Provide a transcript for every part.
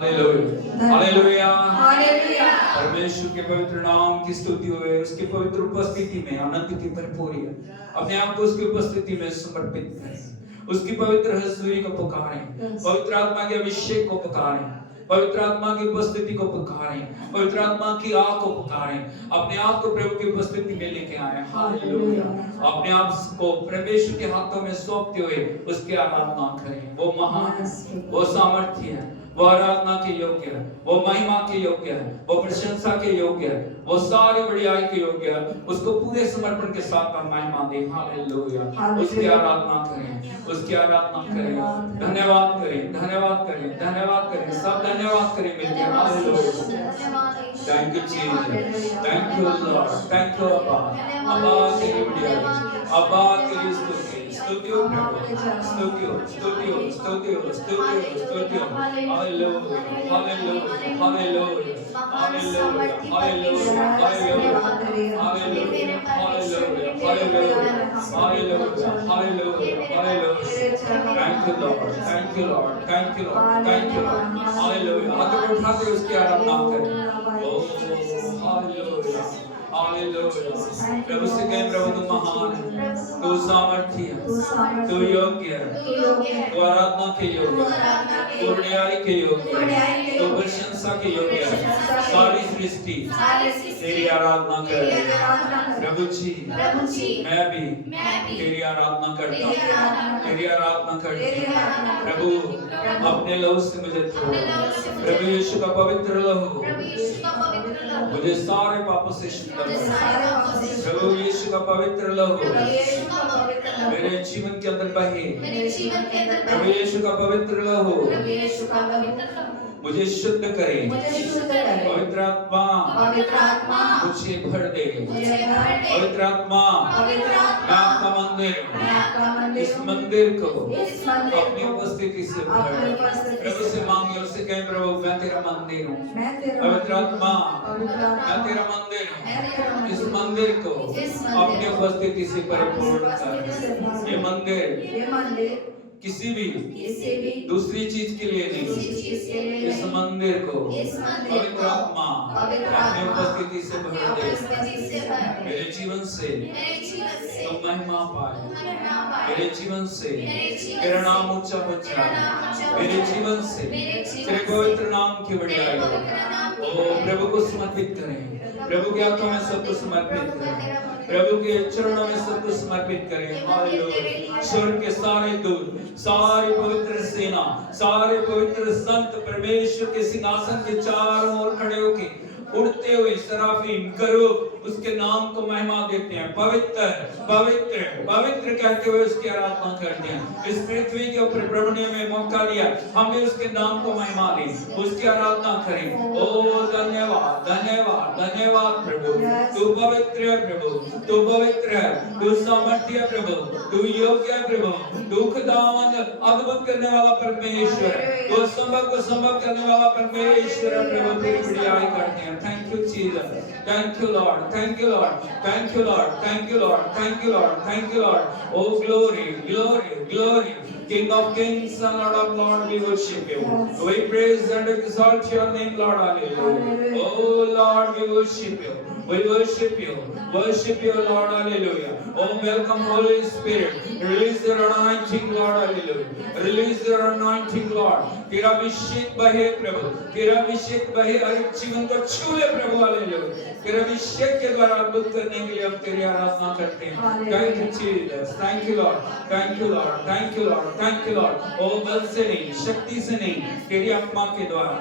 Hallelujah hallelujah hallelujah. परमेश्वर के पवित्र नाम की स्तुति होए। उसकी पवित्र उपस्थिति में आनंद की भरपूरी है। अपने आप को उसकी उपस्थिति में समर्पित करें। उसकी पवित्र हजूरी को पुकारें, पवित्र आत्मा के अभिषेक को पुकारें, पवित्र आत्मा की उपस्थिति को पुकारें, पवित्र आत्मा की आग को पुकारें। अपने आप को प्रभु की उपस्थिति में लेके आए। हालेलुया। अपने आप को परमेश्वर के हाथों में सौंपते हुए उसकी आराधना करें। वो महान, वो सामर्थ्य है, वो आराधना के योग्य है, वो महिमा के योग्य है, वो प्रशंसा के योग्य है, वो सारी बड़ाई के योग्य है। उसको पूरे समर्पण के साथ हम महिमा दें। हालेलुया। उसकी आराधना करें, उसकी आराधना करें, धन्यवाद करें, धन्यवाद करें, धन्यवाद करें, सब धन्यवाद करें मिलकर। Hallelujah. Thank you Jesus, thank you Lord, thank you अब्बा। अब्बा तेरी बड़ाई, अब्बा तेरी स्तुति, स्तुति हो प्रभु, स्तुति हो, स्तुति हो, स्तुति हो, स्तुति हो, स्तुति हो। Hallelujah, hallelujah, hallelujah, hallelujah, hallelujah, hallelujah, hallelujah, hallelujah, hallelujah, hallelujah. Thank you Lord, thank you Lord, thank you Lord, thank you Lord. Hallelujah. हाथ उठाकर उसकी आराधना करें। ओह हालेलुया, हालेलुया। प्रभु से कहें, प्रभु तू महान है, तू सामर्थी है, तू योग्य है, तू आराधना के योग्य है, तू बड़ाई के योग्य है, तू प्रशंसा के योग्य है। सारी सृष्टि तेरी आराधना कर रही है। प्रभु जी मैं भी तेरी आराधना करता हूँ, तेरी आराधना करती हूँ। प्रभु अपने लहू से मुझे धो, प्रभु यीशु का पवित्र लहू मुझे सारे पापों से शुद्ध कर। प्रभु यीशु का पवित्र लहू मेरे जीवन के अंदर बहे। प्रभु यीशु का पवित्र लहू मुझे शुद्ध करे। पवित्र आत्मा मुझे भर दे। पवित्र आत्मा मैं आपका मंदिर, इस मंदिर को अपनी उपस्थिति से भर। प्रभु से मांगे, उससे कहें, प्रभु मैं तेरा मंदिर हूँ। पवित्र आत्मा मैं तेरा मंदिर हूँ। इस मंदिर को अपनी उपस्थिति से परिपूर्ण कर। ये मंदिर किसी भी दूसरी चीज के लिए नहीं, इस मंदिर को पवित्र आत्मा अपनी उपस्थिति से भर दे। मेरे जीवन से तो महिमा पाए, मेरे जीवन से तेरा नाम ऊंचा हो जाए, मेरे जीवन से तेरे पवित्र नाम की बड़ाई हो। ओ प्रभु को समर्पित करें, प्रभु के हाथों में सब कुछ समर्पित करें, प्रभु के चरणों में सब कुछ समर्पित करें। हालेलुया। स्वर्ग के सारे दूत, सारी पवित्र सेना, सारे पवित्र संत परमेश्वर के सिंहासन के चारों ओर खड़े होकर उड़ते हुए सराफीन करूब उसके नाम को महिमा देते हैं। पवित्र पवित्र पवित्र कहते हुए उसकी आराधना करते हैं। इस पृथ्वी के ऊपर प्रभु ने हमें मौका दिया, हम भी उसके नाम को महिमा दें, उसकी आराधना करें। ओ धन्यवाद, धन्यवाद, धन्यवाद प्रभु। तू पवित्र है प्रभु, तू पवित्र है, तू सामर्थ्य है प्रभु, तू योग्य है प्रभु, तू खुदावंद अद्भुत करने वाला परमेश्वर है, तू असंभव को संभव करने वाला परमेश्वर है प्रभु। तेरी बड़ाई करते हैं। Thank you Jesus, thank you Lord, thank you Lord, thank you Lord, thank you Lord, thank you Lord, thank you Lord. Oh glory, glory, glory, King of kings and Lord of lords, we worship you. We praise and exalt your name, Lord. Hallelujah. Oh Lord, we worship you. We worship you, Lord. Hallelujah. Oh, welcome Holy Spirit. Release your anointing, Lord. Hallelujah. Release your anointing, Lord. तेरा अभिषेक बहे प्रभु, तेरा अभिषेक बहे, हर जीवन को छू ले प्रभु। Hallelujah. तेरा अभिषेक के द्वारा अद्भुत करने के लिए हम तेरी आराधना करते हैं। Thank you Jesus, thank you Lord, thank you Lord, thank you Lord, thank you Lord. ओ बल से नहीं, शक्ति से नहीं, तेरी आत्मा के द्वारा,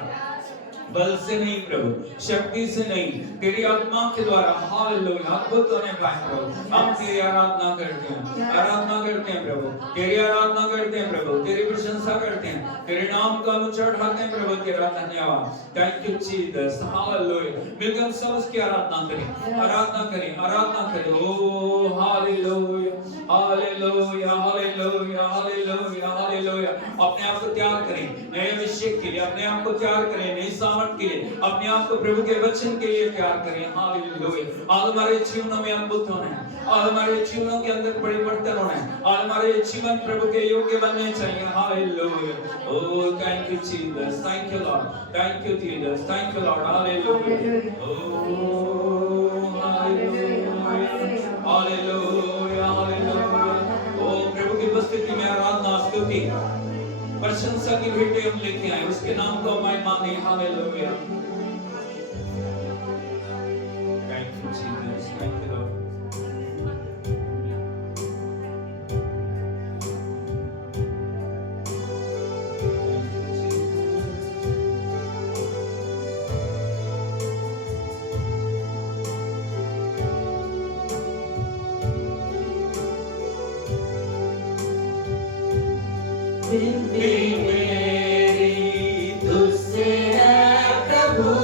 बल से नहीं प्रभु, शक्ति से नहीं, तेरी आत्मा के द्वारा। हालेलुया। अद्भुत होने पाए प्रभु। हम तेरी आराधना करते हैं, आराधना करते हैं प्रभु, तेरी आराधना करते हैं प्रभु, तेरी प्रशंसा करते हैं, तेरे नाम का ऊंचा उठाते हैं प्रभु। तेरा धन्यवाद। Thank you Jesus. हालेलुया। मिलकर हम सब उसकी आराधना करें, आराधना करें, आराधना करें। Oh hallelujah, hallelujah, hallelujah, hallelujah, hallelujah. अपने आप को त्याग करें, नए अभिषेक के लिए अपने आप को तैयार करें, नई सामर्थ के लिए अपने आप को प्रभु के वचन के लिए तैयार करें। हालेलुया। आज हमारे जीवनों में अद्भुत होना है, आज हमारे जीवनों के अंदर परिवर्तन होना है, आज हमारे जीवन प्रभु के योग्य बनने चाहिए। Hallelujah. Oh thank you Jesus, thank you Lord, thank you Jesus, thank you Lord. Hallelujah. Oh hallelujah, hallelujah, hallelujah. Oh प्रभु की उपस्थिति में आराधना, स्तुति, प्रशंसा की भेंटें हम लेके आए, उसके नाम को हम माने। Hallelujah. Thank you Jesus, thank you Lord. मेरी तुझसे है प्रभु।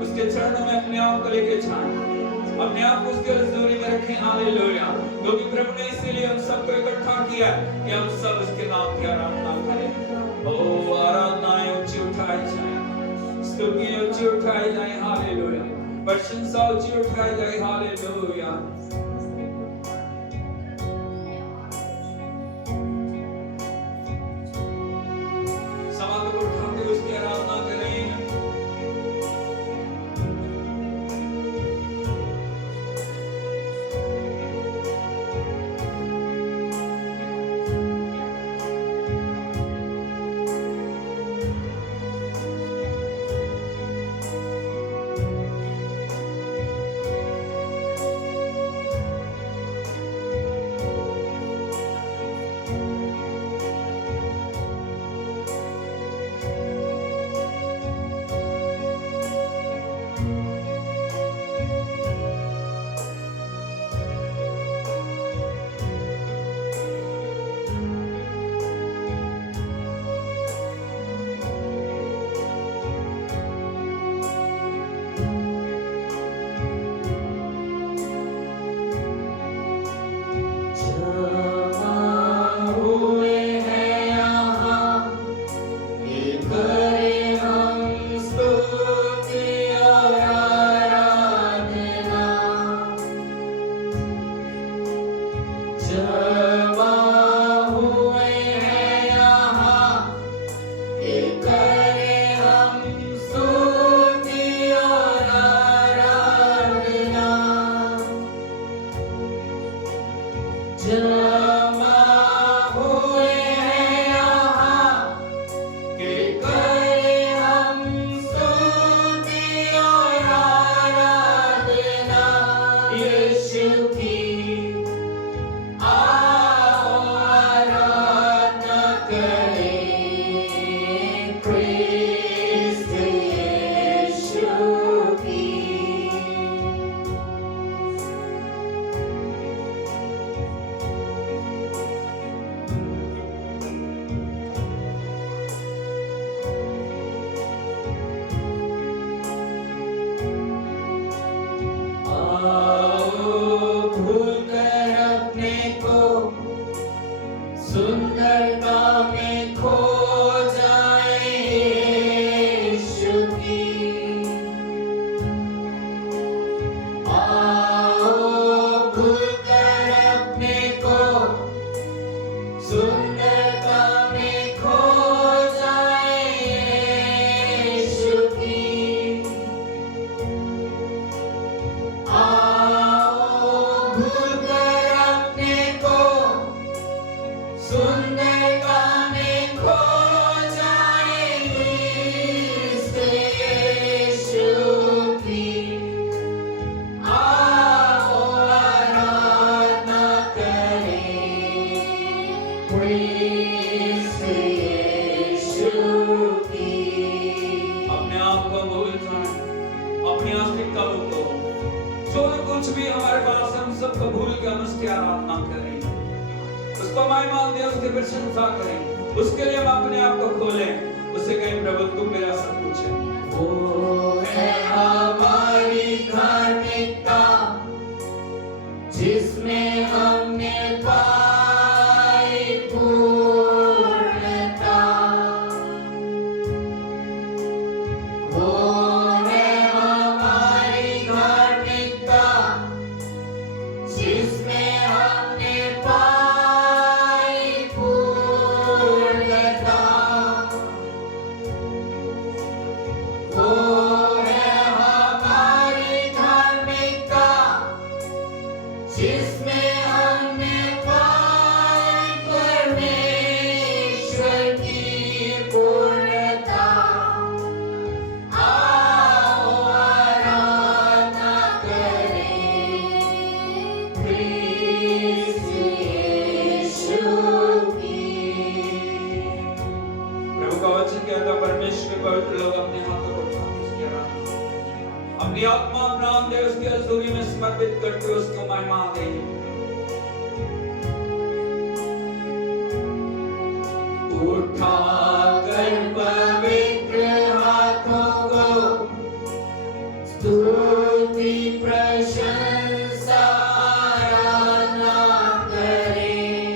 उसके चरणों में अपने आप को लेके जाएं, अपने आप को उसके हज़ूरी में रखें। हालेलुया। क्योंकि प्रभु ने इसीलिए हम सबको इकट्ठा किया कि हम सब उसके नाम की आराधना करें। ओ आराधनाएं ऊंची उठाई जाए, स्तुतियां ऊंची उठाई जाए। हालेलुया। प्रशंसा ऊंची उठाई जाए। हालेलुया। समाधि को उठाते हुए उसकी आराधना करें। अपने आस्तिकताओं को जो कुछ भी हमारे पास हम सबको भूल के हम उसकी आराधना करें, उसको महिमा दें, उसकी प्रशंसा करें, उसके लिए हम अपने आप को खोलें, उससे कहें प्रभु तुम मेरा सब कुछ है। वो है हमारी धार्मिकता जिसमें हमने पाई पूर्णता। वो है हमारी धार्मिकता जिसमें हमने पाई पूर्णता। वो है हमारी धार्मिकता जिसमें हमने पाई परमेश्वर की पूर्णता। आओ आराधना करें क्रिस्त यीशु की। प्रभु का वचन कहता परमेश्वर के पवित्र लोग अपने हाथों को उठा के उसकी आराधना, अपनी आत्मा प्राण दे उसकी हजूरी में समर्पित करके उसको महिमा दे। उठाकर पवित्र हाथों को स्तुति प्रशंसा आराधना करें।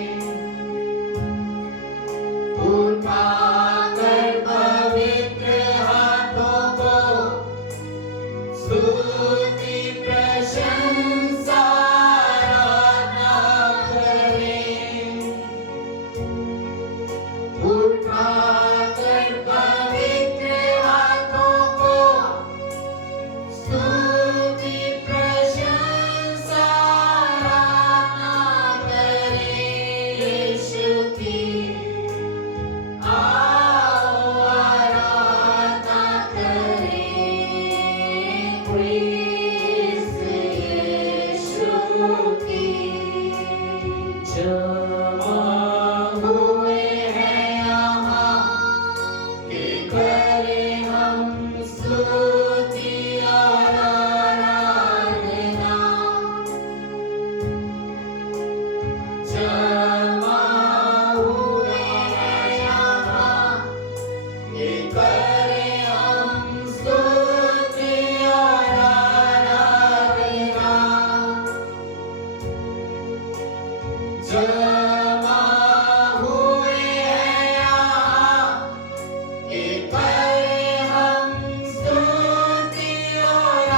उठाकर पवित्र हाथों को स्तुति प्रशंसा आराधना करें। उठाकर पवित्र हाथों को स्तुति प्रशंसा आराधना करें यीशु की। आओ आराधना करें क्रिस्त यीशु की। जमा हुए हैं यहाँ कि करें हम स्तुति और आराधना। जमा हुए हैं यहाँ कि करें हम स्तुति और आराधना। जमा हुए हैं यहाँ कि करें हम स्तुति और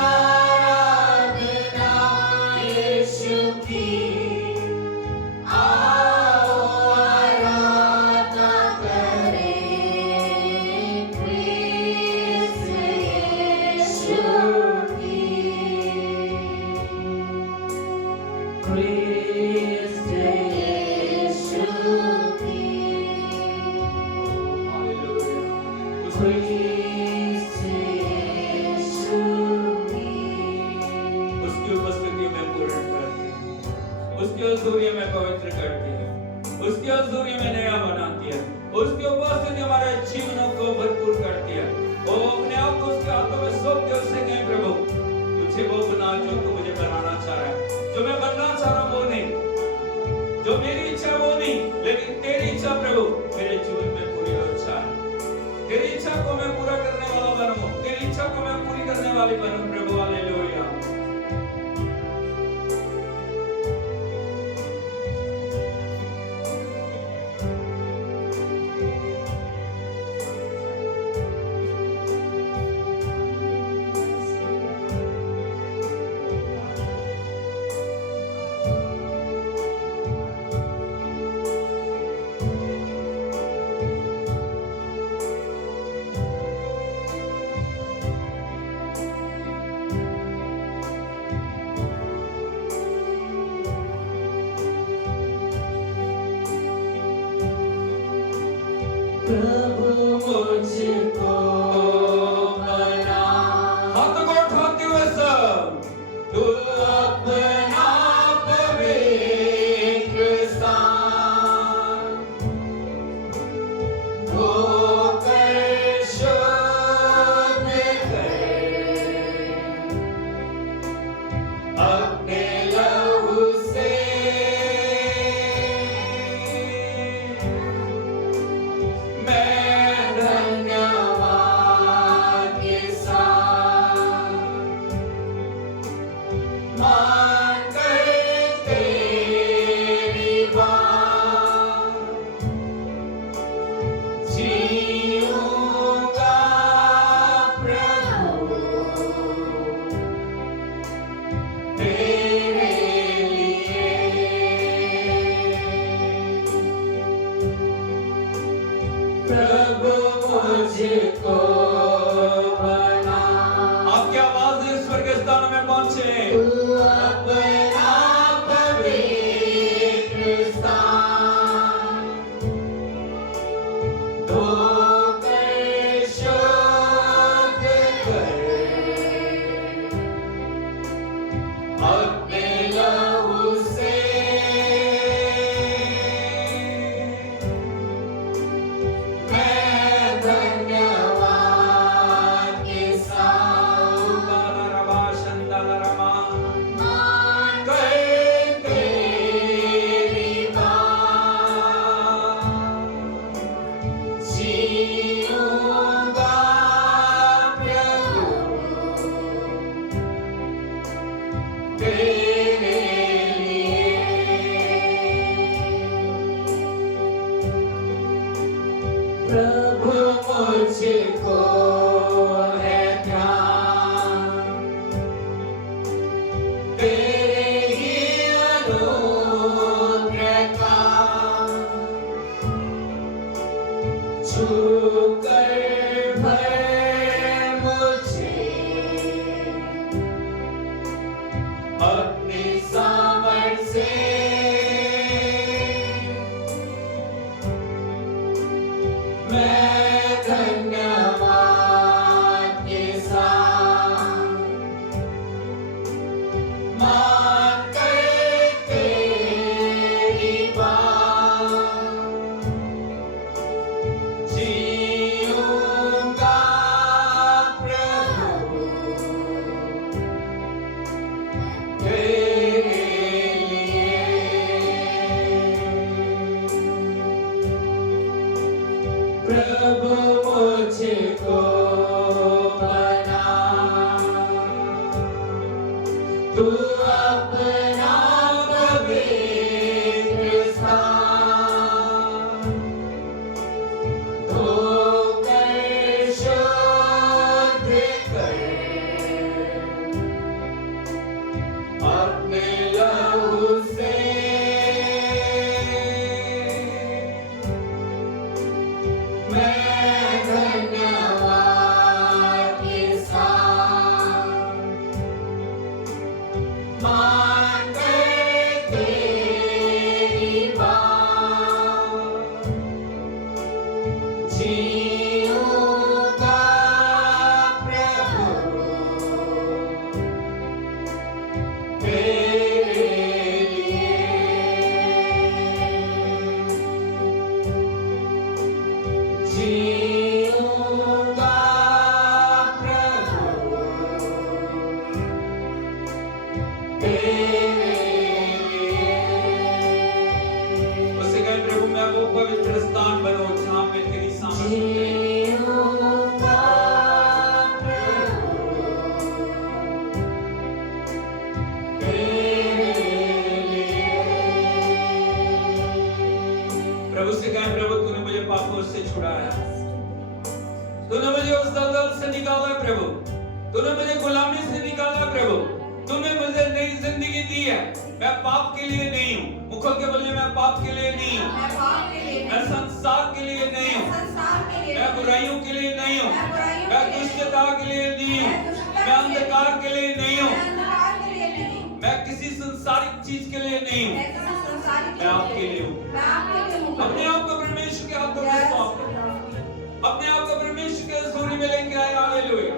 आराधना यीशु की। आओ आराधना करें क्रिस्त यीशु की। क्रिस्त यीशु की। हालेलुया। क्रिस्त यीशु की। उसकी उपस्थिति में पूर्ण करती है, उसकी हजूरी में पवित्र करती है, उसकी हजूरी में नया बनाती है, उसकी उपस्थिति हमारे जीवनों को भरपूर करती है। वो अपने आप को उसके हाथों में सौंप के उससे कहें प्रभु मुझे वो बना जो तू मुझे बनाना चाह रहा है, जो मैं बनना चाह रहा हूं वो नहीं, जो मेरी इच्छा है वो नहीं, लेकिन तेरी इच्छा प्रभु मेरे जीवन में पूरी हो जाए। तेरी इच्छा को मैं पूरा करने वाला बनूं, तेरी इच्छा को मैं पूरी करने वाली बनूं प्रभु। हालेलुया। प्रभु मुझको बना। हाथों को उठाते हुए सब तू अपना पवित्र स्थान होकर शुद्ध कर। अपने तूने मुझे गुलामी से निकाला प्रभु, तूने मुझे नई जिंदगी दी है। मैं पाप के लिए नहीं हूँ, मुखल के बोलिए मैं पाप के लिए नहीं हूँ, मैं संसार के लिए नहीं हूँ, मैं बुराइयों के लिए नहीं हूँ, मैं दुष्टता के लिए नहीं हूँ, मैं अंधकार के लिए नहीं हूँ, मैं किसी संसारिक चीज के लिए नहीं हूँ, मैं आपके लिए हूँ। अपने आप को परमेश्वर के हाथों में सौंप दो, अपने आप को परमेश्वर के हजूरी में लेके आए। हालेलुया।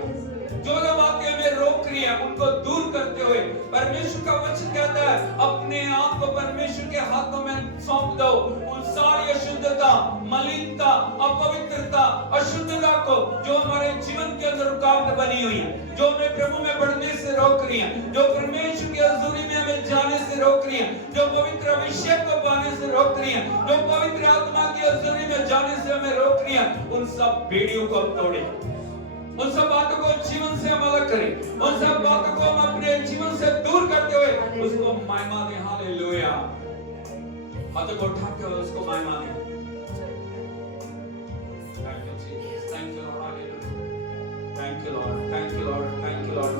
जो जो बातें हमें रोक रही हैं उनको दूर करते हुए परमेश्वर का वचन कहता है अपने आप को परमेश्वर के हाथों में सौंप दो। उन सारी अशुद्धता, मलिनता, अपवित्रता, अशुद्धता को जो हमारे जीवन के अंदर रुकावट बनी हुई है, जो हमें प्रभु में बढ़ने से रोक रही है, जो परमेश्वर की हजूरी में हमें जाने से रोक रही है, जो पवित्र अभिषेक को पाने से रोक रही है, जो पवित्र आत्मा की हजूरी में जाने से हमें रोक रही है, उन सब बेड़ियों को हम तोड़ें। उन सब बातों को जीवन से हम अलग करें, उन सब बातों को हम अपने जीवन से दूर करते हुए उसको महिमा दें। हालेलुया। हाथों को उठाते हुए उसको महिमा दें। Thank you Jesus, thank you Lord, hallelujah, thank you Lord, thank you Lord, thank you Lord.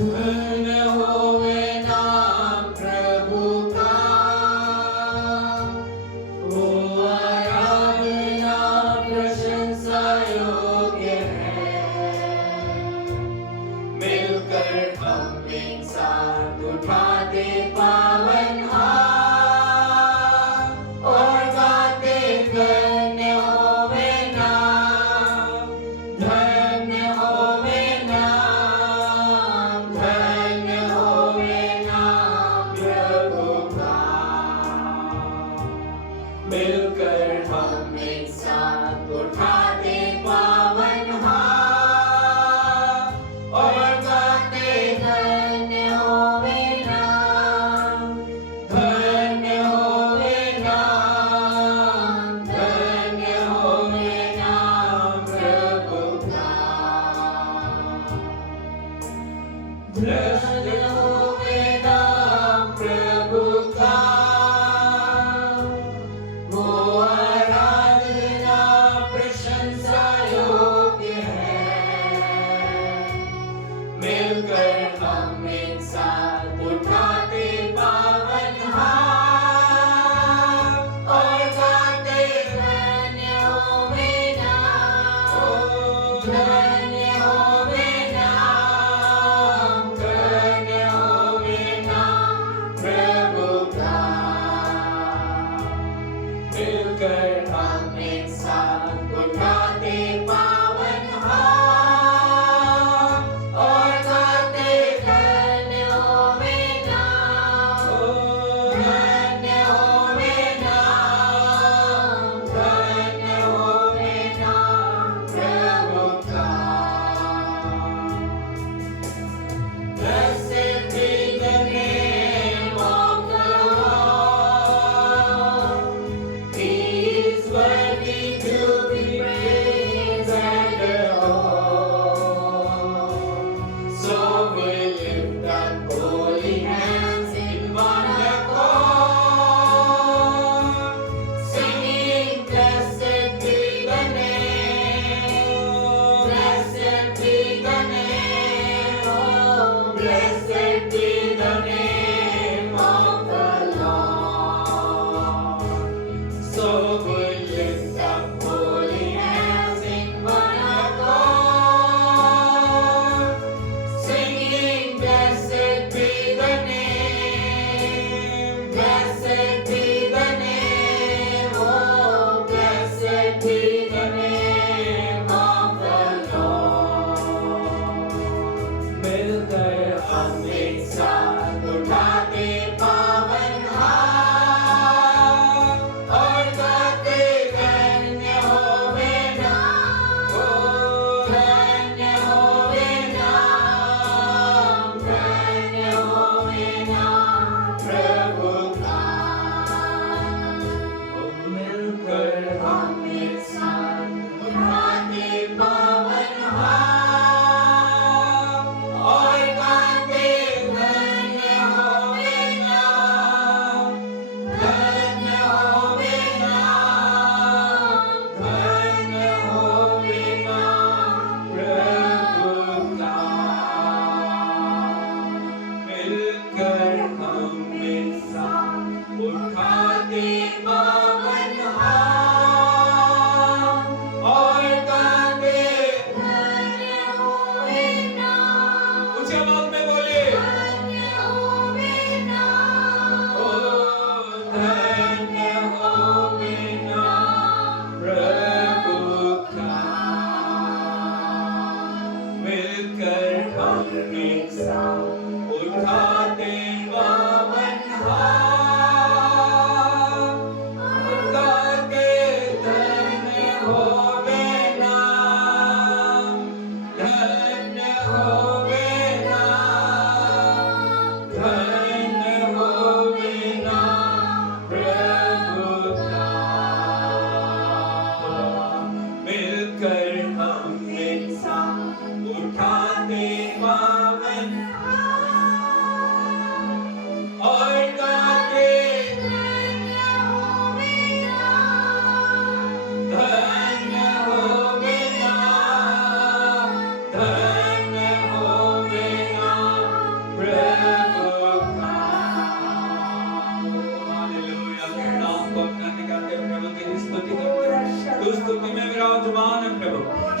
धन्य होवे नाम प्रभु का, वो आराधना प्रशंसा योग्य है। मिलकर हम एक साथ उठाते पावन हाथ और गाते धन्य होवे नाम, धन्य होवे नाम, धन्य होवे नाम प्रभु का। मिलकर हम एक साथ उठाते पावन हाथ और गाते धन्य होवे नाम, धन्य होवे नाम, धन्य होवे नाम प्रभु का। धन्य होवे नाम प्रभु का, वो आराधना प्रशंसा योग्य है। मिलकर हम एक साथ उठाते पावन हाथ और गाते धन्य होवे नाम, धन्य होवे नाम, धन्य होवे नाम प्रभु का। मिलकर हम एक साथ उठाते पावन हाथ और गाते धन्य होवे नाम, धन्य होवे नाम, धन्य होवे नाम प्रभु का। Blessed be the name of the Lord. He is worthy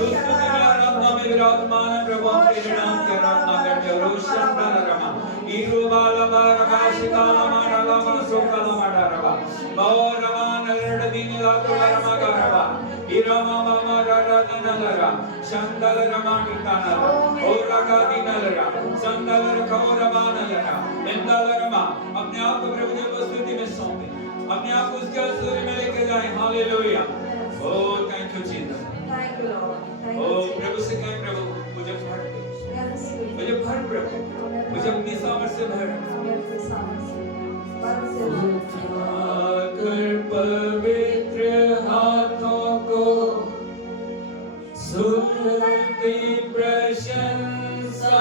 तू स्तुति में आराधना में विराजमान है प्रभु हम तेरे नाम की आराधना करते हैं रोशन रमा ईरो बाला बारा काशिका लमा लमा सोका लमा डरवा बावरमा नलड़ दीन लातुला रमा गारवा ईरमा मामा रारा दीन लरा शंदल रमा टिकाना और रगा दीन लरा संदल रखो रमा नलरा इंदल रमा अपने आप को प्रभु की उपस्थिति में सौंपे अपने आप को उसके हजूरी में लेके जाएं hallelujah oh thank you Jesus oh प्रभु से कहें प्रभु मुझे भर दे मुझे भर प्रभु मुझे अपनी सामर्थ से भर उठाकर पवित्र हाथों को सुनती प्रशंसा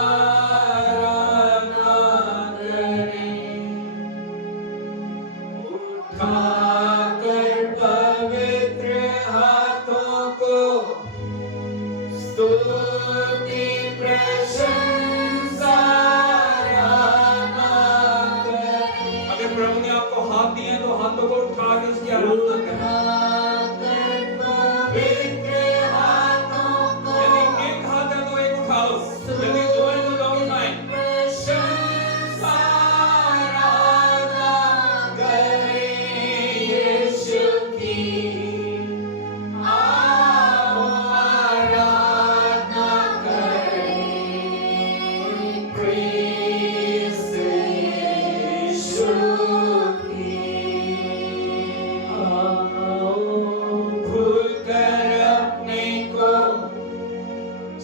उठाकर पवित्र हाथों को स्तुति प्रशंसा अगर प्रभु ने आपको हाथ दिए तो हाथों को उठा के उसकी आराधना करें यदि एक हाथ है तो एक उठा लो यदि दो है तो दो उठाएं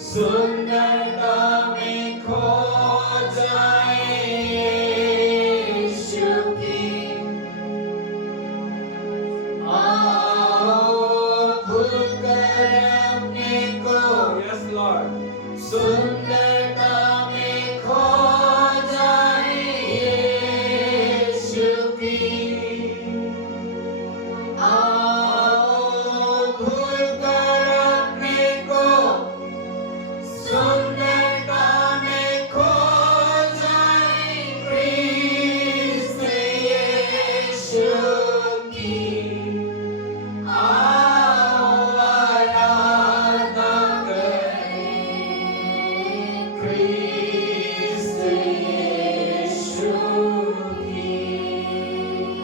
सुंदरता में खो जाए यीशु की आओ भूलकर अपने को यस लॉर्ड सुंदरता में खो जाए यीशु की आओ भूलकर अपने को सुंदरता में खो जाए क्रिस्त यीशु की आओ आराधना करें क्रिस्त यीशु की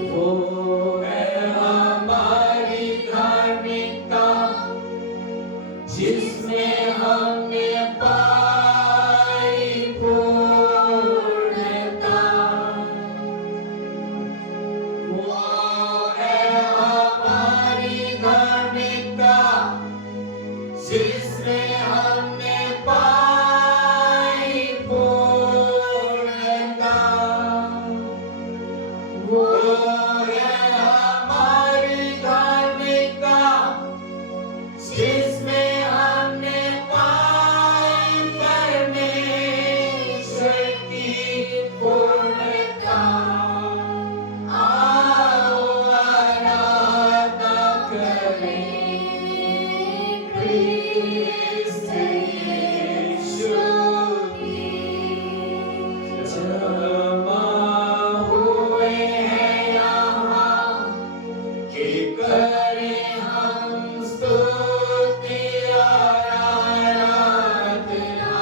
वो है हमारी धार्मिकता जिसमें हमने पाई पूर्णता वो है हमारी धार्मिकता जिसमें हमने पाई पूर्णता वो है हमारी धार्मिकता जिसमें हमने पाई परमेश्वर की पूर्णता आओ आराधना करें क्रिस्त यीशु की जमा हुए हैं यहाँ कि करें हम स्तुति और आराधना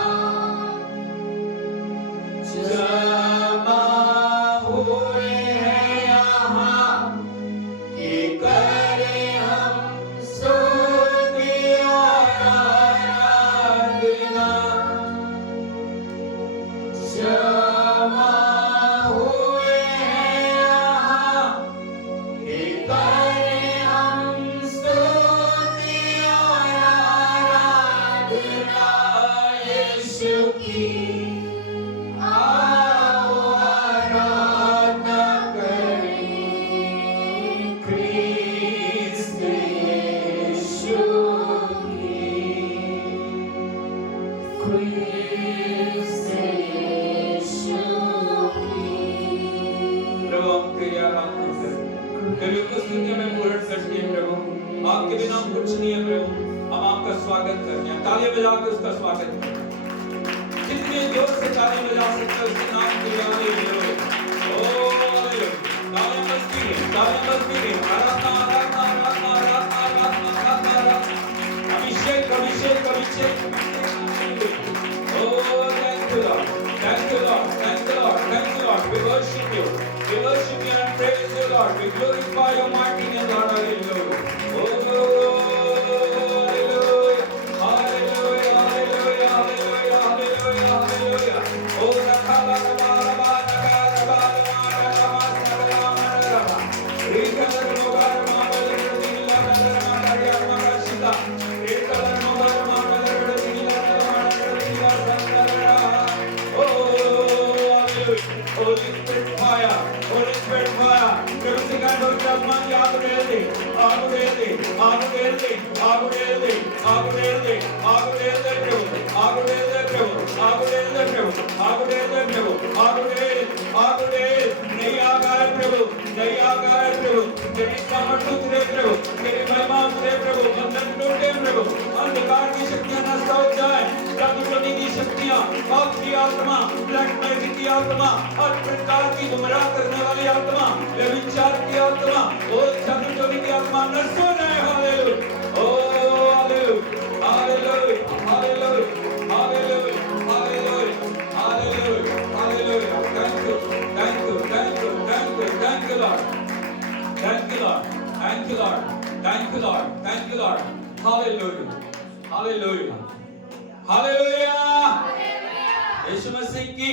जमा हुए हैं यहाँ कि करें हम स्तुति और आराधना जमा हुए हैं यहाँ कि करें हम स्तुति और आराधना यीशु की आओ आराधना करें क्रिस्त यीशु की क्रिस्त यीशु की प्रभु हम तेरी आराधना करें तेरी उपस्थिति में पूर्ण करते हैं प्रभु आपके बिना हम कुछ नहीं है प्रभु हम आपका स्वागत करते हैं तालियां बजा के उसका स्वागत करें जितने जोर से तालियां बजा सकते हैं उसके नाम के लिए हालेलुया ओ हालेलुया तालियां बजती हैं आराधना आराधना आराधना आराधना आराधना आराधना अभिषेक अभिषेक अभिषेक आग उड़ेल दे, आग उड़ेल दे, आग उड़ेल दे, आग उड़ेल दे प्रभु, आग उड़ेल दे प्रभु, आग उड़ेल दे प्रभु, आग उड़ेल दे प्रभु, आग उड़ेल, आग उड़ेल। नहीं आग आए प्रभु, नहीं आग आए प्रभु, तेरी सामर्थ उतरे प्रभु, तेरी महिमा उतरे प्रभु, बंधन टूटे प्रभु, अंधकार की शक्तियां नष्ट हो जाए, जादूटोनी की शक्तियां, पाप की आत्मा, ब्लैक मैजिक की आत्मा, हर प्रकार की गुमराह करने वाली आत्मा, व्यभिचार की आत्मा, ओ जादूटोनी की आत्मा नष्ट हो जाए। Hallelujah, oh hallelujah, hallelujah, hallelujah, hallelujah, hallelujah, hallelujah, hallelujah. Thank you, thank you, thank you, thank you, thank you Lord, thank you Lord, thank you Lord, thank you Lord, thank you Lord. Hallelujah, hallelujah, hallelujah. यीशु मसीह की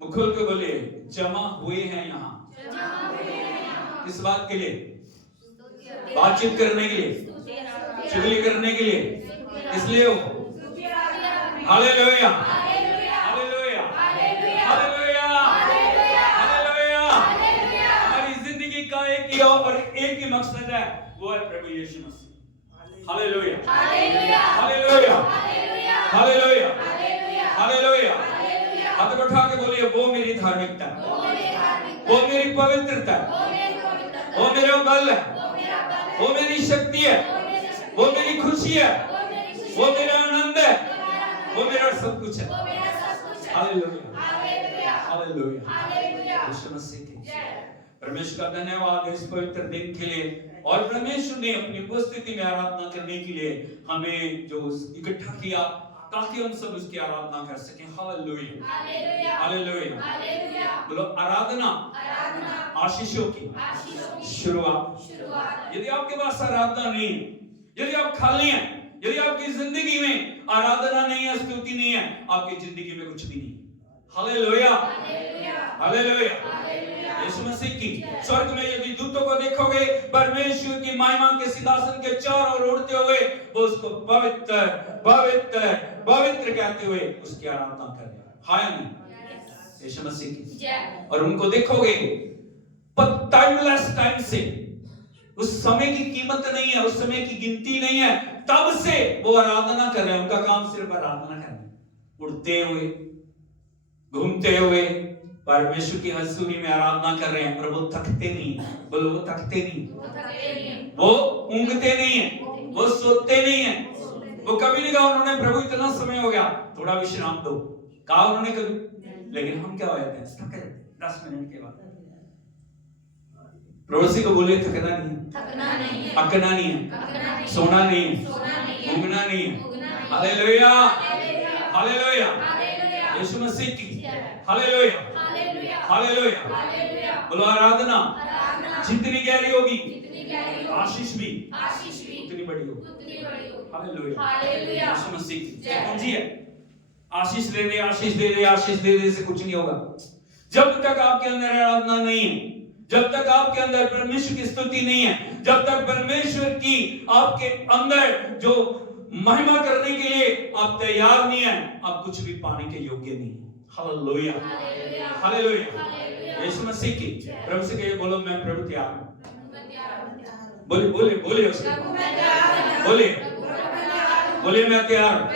मुखर को बोले जमा हुए हैं यहाँ, किस बात के लिए? बातचीत करने के लिए, चुगली करने के लिए, इसलिए हो। Hallelujah, hallelujah, hallelujah, hallelujah. हमारी जिंदगी का एक ही और एक ही मकसद है, वो है प्रभु Yeshu Masih. Hallelujah, hallelujah, hallelujah, hallelujah, hallelujah. हाथ उठा के बोलिए वो मेरी धार्मिकता, वो मेरी पवित्रता, वो मेरा बल है, वो मेरी शक्ति है, वो मेरी खुशी है, वो मेरा आनंद है, वो मेरा सब कुछ है। हालेलुया, हालेलुया, यीशु मसीह की परमेश्वर का धन्यवाद इस पवित्र दिन के लिए, और परमेश्वर ने अपनी उपस्थिति में आराधना करने के लिए हमें जो इकट्ठा किया ताकि हम सब उसकी आराधना कर सकें। हालेलुया, हालेलुया, बोलो आराधना आशीषों की शुरुआत। यदि आपके पास आराधना नहीं है, यदि आप खाली हैं, यदि आपकी जिंदगी में आराधना नहीं है, स्तुति नहीं है, आपकी जिंदगी में कुछ भी नहीं। हालेलुया, हालेलुया, यीशु मसीह की स्वर्ग में यदि दूतों को देखोगे, परमेश्वर की महिमा के सिंहासन के चारों ओर उड़ते हुए वो उसको पवित्र पवित्र पवित्र कहते हुए उसकी आराधना कर रहे हैं। हाय नहीं, यीशु मसीह की। और उनको देखोगे टाइमलेस टाइम से, उस समय की कीमत नहीं है, उस समय की गिनती नहीं है, तब से वो आराधना कर रहे हैं। उनका काम सिर्फ आराधना करना, उड़ते हुए घूमते हुए परमेश्वर की हजूरी में आराधना कर रहे हैं। और वो थकते नहीं, बोलो वो थकते नहीं, वो ऊँघते नहीं है, वो सोते नहीं है। वो कभी नहीं कहा उन्होंने प्रभु इतना समय हो गया थोड़ा विश्राम दो, कहा उन्होंने कभी? लेकिन हम क्या हो जाते हैं, थक गए 10 मिनट के बाद। पड़ोसी को बोले थकना नहीं है, अकना नहीं है, सोना नहीं है, ऊँघना नहीं है। हालेलुया, हालेलुया, यीशु मसीह की। हालेलुया, हालेलुया, बोलो आराधना जितनी गहरी होगी आशीष भी उतनी बड़ी होगी। हालेलुया, यीशु मसीह की जी है। आशीष दे दे, आशीष दे दे, आशीष दे दे से कुछ नहीं होगा। जब तक आपके अंदर आराधना नहीं है, जब तक आपके अंदर परमेश्वर की स्तुति नहीं है, जब तक परमेश्वर की आपके अंदर जो महिमा करने के लिए आप तैयार नहीं है, आप कुछ भी पाने के योग्य नहीं है। हालेलुया, हालेलुया, यीशु मसीह की। प्रभु से कहिए, बोलो मैं प्रभु तैयार हूं। बोले बोले बोले उससे, बोले बोले मैं तैयार हूं।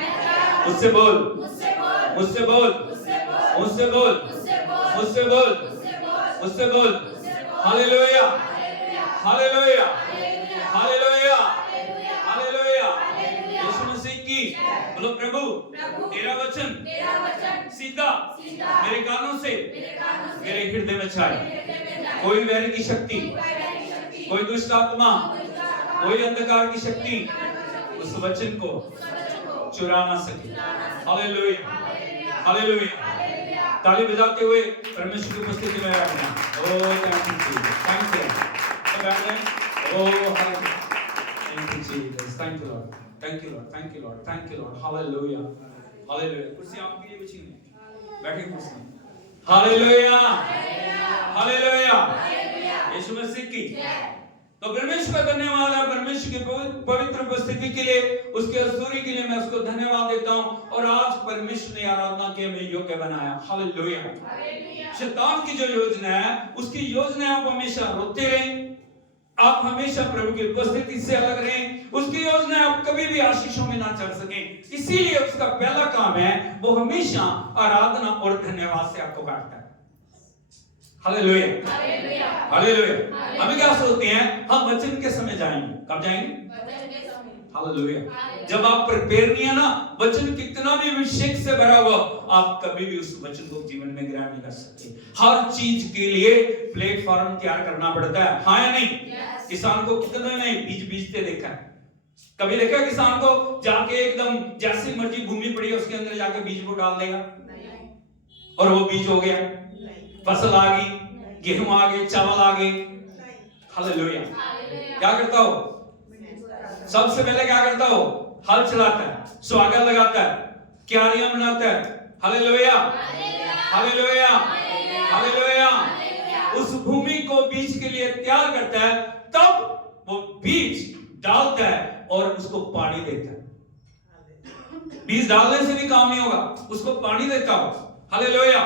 मुझसे बोल, मुझसे बोल, मुझसे बोल, मुझसे बोल, मुझसे बोल। Hallelujah, hallelujah, hallelujah, hallelujah, Yeshu Masih की। बोलो प्रभु तेरा वचन सीधा मेरे कानों से मेरे हृदय में छाए। कोई वैर की शक्ति, कोई दुष्ट आत्मा, कोई अंधकार की शक्ति उस वचन को चुरा ना सके। Hallelujah, hallelujah. ताली बजाते हुए परमेश्वर की उपस्थिति में रहना। Oh thank you Jesus, thank you. Oh thank you Jesus, thank you Lord, thank you Lord, thank you Lord, thank you Lord. Hallelujah, hallelujah. कुर्सी आपके लिए बिछी हुई है, बैठे कुर्सी। हालेलुया, हालेलुया, यीशु मसीह की। तो परमेश्वर का धन्यवाद है, परमेश्वर की पवित्र उपस्थिति के लिए, उसके हजूरी के लिए मैं उसको धन्यवाद देता हूं। और आज परमेश्वर ने आराधना के में योग्य बनाया। हालेलुया। शैतान की जो योजना है, उसकी योजना आप हमेशा रोकते रहें, आप हमेशा प्रभु की उपस्थिति से अलग रहें, उसकी योजना आप कभी भी आशीषों में ना चल सकें। इसीलिए उसका पहला काम है वो हमेशा आराधना और धन्यवाद से आपको काटता है। Hallelujah, hallelujah, hallelujah. हमें क्या सोचते हैं, हम वचन के समय जाएंगे। कब जाएंगे? हालेलुया। जब आप प्रिपेयर नहीं है ना, वचन कितना भी अभिषेक से भरा हुआ, आप कभी भी उस वचन को जीवन में ग्रहण नहीं कर सकते। हर चीज के लिए प्लेटफॉर्म तैयार करना पड़ता है, हाँ या नहीं? किसान को कितने ने बीज बीजते देखा है? कभी देखा किसान को जाके एकदम जैसी मर्जी भूमि पड़ी है उसके अंदर जाके बीज को डाल देगा और वो बीज हो गया, फसल आ गई, गेहूं आ गए, चावल आ गए। हालेलुया। क्या करता हो? सबसे पहले क्या करता हो? हल चलाता है, स्वागत लगाता है, क्यारियां बनाता है। Hallelujah, hallelujah, hallelujah. उस भूमि को बीज के लिए तैयार करता है, तब वो बीज डालता है और उसको पानी देता है। बीज डालने से भी काम नहीं होगा, उसको पानी देता हो। हालेलुया।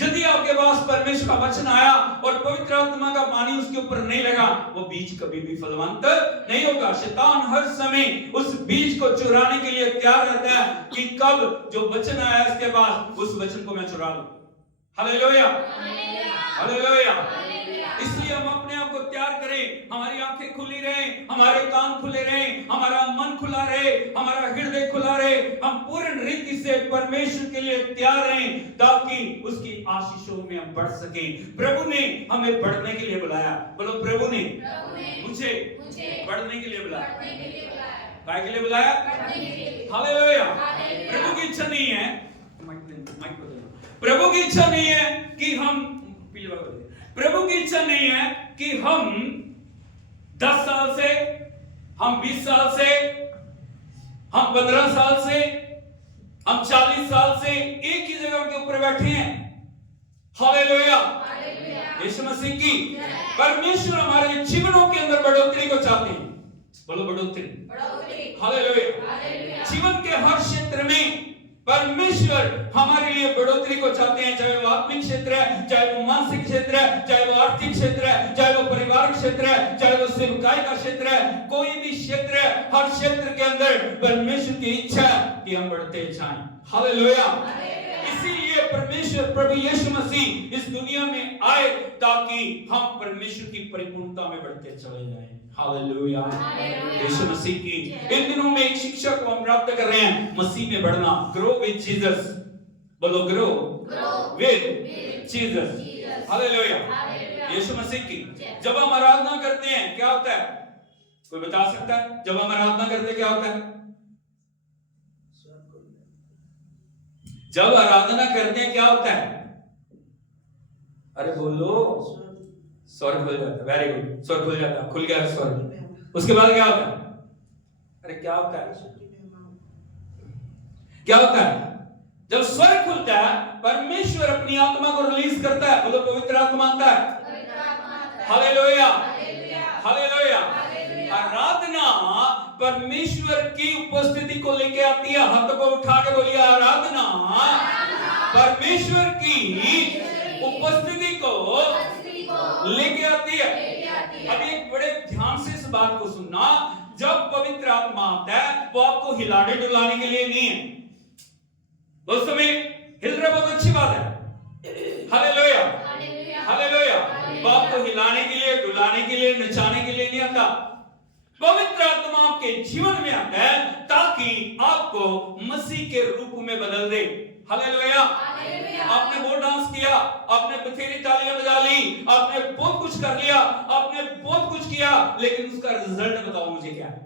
यदि आपके पास परमेश्वर का वचन आया और पवित्र आत्मा का पानी उसके ऊपर नहीं लगा, वो बीज कभी भी फलवंत नहीं होगा। शैतान हर समय उस बीज को चुराने के लिए तैयार रहता है कि कब जो वचन आया इसके पास, उस वचन को मैं चुरा लूं। Hallelujah, hallelujah. इसलिए हम अपने आप को तैयार करें, हमारी आंखें खुली रहें, हमारे कान खुले रहें, हमारा मन खुला रहे, हमारा हृदय खुला रहे, हम पूर्ण रीति से परमेश्वर के लिए तैयार रहें ताकि उसकी आशीषों में हम बढ़ सकें। प्रभु ने हमें बढ़ने के लिए बुलाया। बोलो, प्रभु ने मुझे बढ़ने के लिए बुलाया। काय के लिए बुलाया? हालेलुया। प्रभु की इच्छा नहीं है, प्रभु की इच्छा नहीं है कि हम, प्रभु की इच्छा नहीं है कि हम 10 साल से, हम 20 साल से, हम 15 साल से, हम 40 साल से एक ही जगह के ऊपर बैठे हैं। हालेलुया, यीशु मसीह की। परमेश्वर हमारे जीवनों के अंदर बढ़ोतरी को चाहते हैं। बोलो, बढ़ोतरी। हालेलुया। जीवन के हर क्षेत्र में परमेश्वर हमारे लिए बढ़ोतरी को चाहते हैं, चाहे वो आत्मिक क्षेत्र है, चाहे वो मानसिक क्षेत्र है, चाहे वो आर्थिक क्षेत्र है, चाहे वो परिवार क्षेत्र है, चाहे वो सेवकाई का क्षेत्र है, कोई भी क्षेत्र है, हर क्षेत्र के अंदर परमेश्वर की इच्छा है कि हम बढ़ते जाएं। हालेलुया। इसीलिए परमेश्वर प्रभु यीशु मसीह इस दुनिया में आए ताकि हम परमेश्वर की परिपूर्णता में बढ़ते चले जाएं। हालेलुया, यीशु मसीह की। इन दिनों में एक शिक्षा को हम प्राप्त कर रहे हैं, मसीह में बढ़ना। Grow with Jesus. बोलो, grow with Jesus. Hallelujah, Yeshu Masih की। जब हम आराधना करते हैं क्या होता है? कोई बता सकता है? जब हम आराधना करते हैं क्या होता है? जब आराधना करते हैं क्या होता है? अरे बोलो, स्वर खुल जाता है। वेरी गुड, स्वर खुल जाता है, खुल गया स्वर। उसके बाद क्या होता है? अरे क्या होता है? क्या होता है? जब स्वर खुलता है, परमेश्वर अपनी आत्मा को रिलीज करता है। बोलो, पवित्र आत्मा आता है। Hallelujah, hallelujah. आराधना परमेश्वर की उपस्थिति को लेके आती है। हाथों को उठा के बोलिए, आराधना परमेश्वर की उपस्थिति को लेके आती है। अब एक बड़े ध्यान से इस बात को सुनना, जब पवित्र आत्मा आता है वो आपको हिलाने डुलाने के लिए नहीं है। उस समय हिल रहा बहुत अच्छी बात है। Hallelujah, hallelujah. वो आपको हिलाने के लिए, डुलाने के लिए, नचाने के लिए नहीं आता। पवित्र आत्मा आपके जीवन में आता है ताकि आपको मसीह के रूप में बदल दे। हालेलुया। आपने वो डांस किया, आपने बथेरी तालियां बजा ली, आपने बहुत कुछ कर लिया, आपने बहुत कुछ किया, लेकिन उसका रिजल्ट बताओ मुझे क्या है?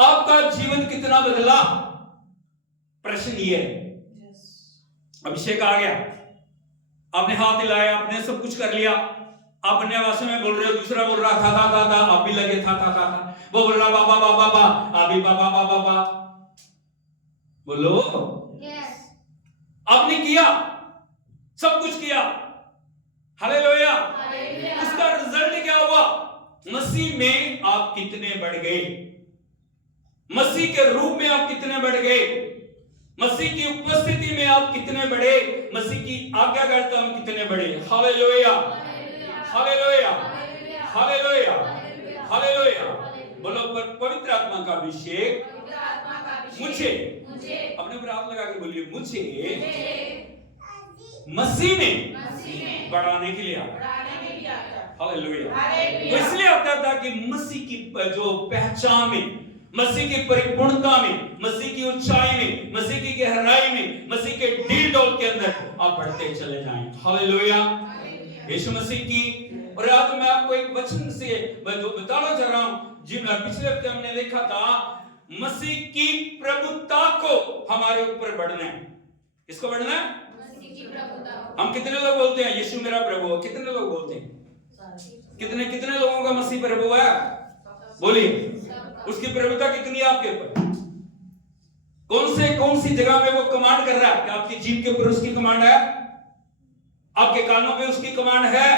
आपका जीवन कितना बदला? प्रश्न ये है। अभिषेक आ गया, आपने हाथ हिलाया, आपने सब कुछ कर लिया, आप अन्य भाषा में बोल रहे हो, दूसरा बोल रहा था, आप भी लगे था, वो बोल रहा बाबा, आप भी बाबा। बोलो, आपने किया, सब कुछ किया। हालेलुया। उसका रिजल्ट क्या हुआ? मसीह में आप कितने बढ़ गए, मसीह के रूप में आप कितने बढ़ गए, मसीह की उपस्थिति में आप कितने बढ़े, मसीह की आज्ञाकारिता में कितने बढ़े। Hallelujah, hallelujah, hallelujah, hallelujah. बोलो पवित्र आत्मा का अभिषेक मुझे, अपने ऊपर हाथ लगा के बोलिए, मुझे मसीह में बढ़ाने के लिए हालेलुया। वो इसलिए आता था कि मसीह की जो पहचान में, मसीह की परिपूर्णता में, मसीह की ऊंचाई में, मसीह की गहराई में, मसीह के डील डॉल के अंदर आप बढ़ते चले जाएं। हालेलुया, यीशु मसीह की। और आज मैं आपको एक वचन से जो बताना चाह रहा हूं, जिन पिछले हफ्ते हमने देखा था, मसीह की प्रभुता को हमारे ऊपर बढ़ना है। किसको बढ़ना है? मसीह की प्रभुता। हम कितने लोग बोलते हैं यीशु मेरा प्रभु है? कितने लोग बोलते हैं? कितने लोगों का मसीह प्रभु है? बोलिए, उसकी प्रभुता कितनी है आपके ऊपर? कौन सी जगह में वो कमांड कर रहा है? कि आपकी जीभ के ऊपर उसकी कमांड है, आपके कानों पे उसकी कमांड है,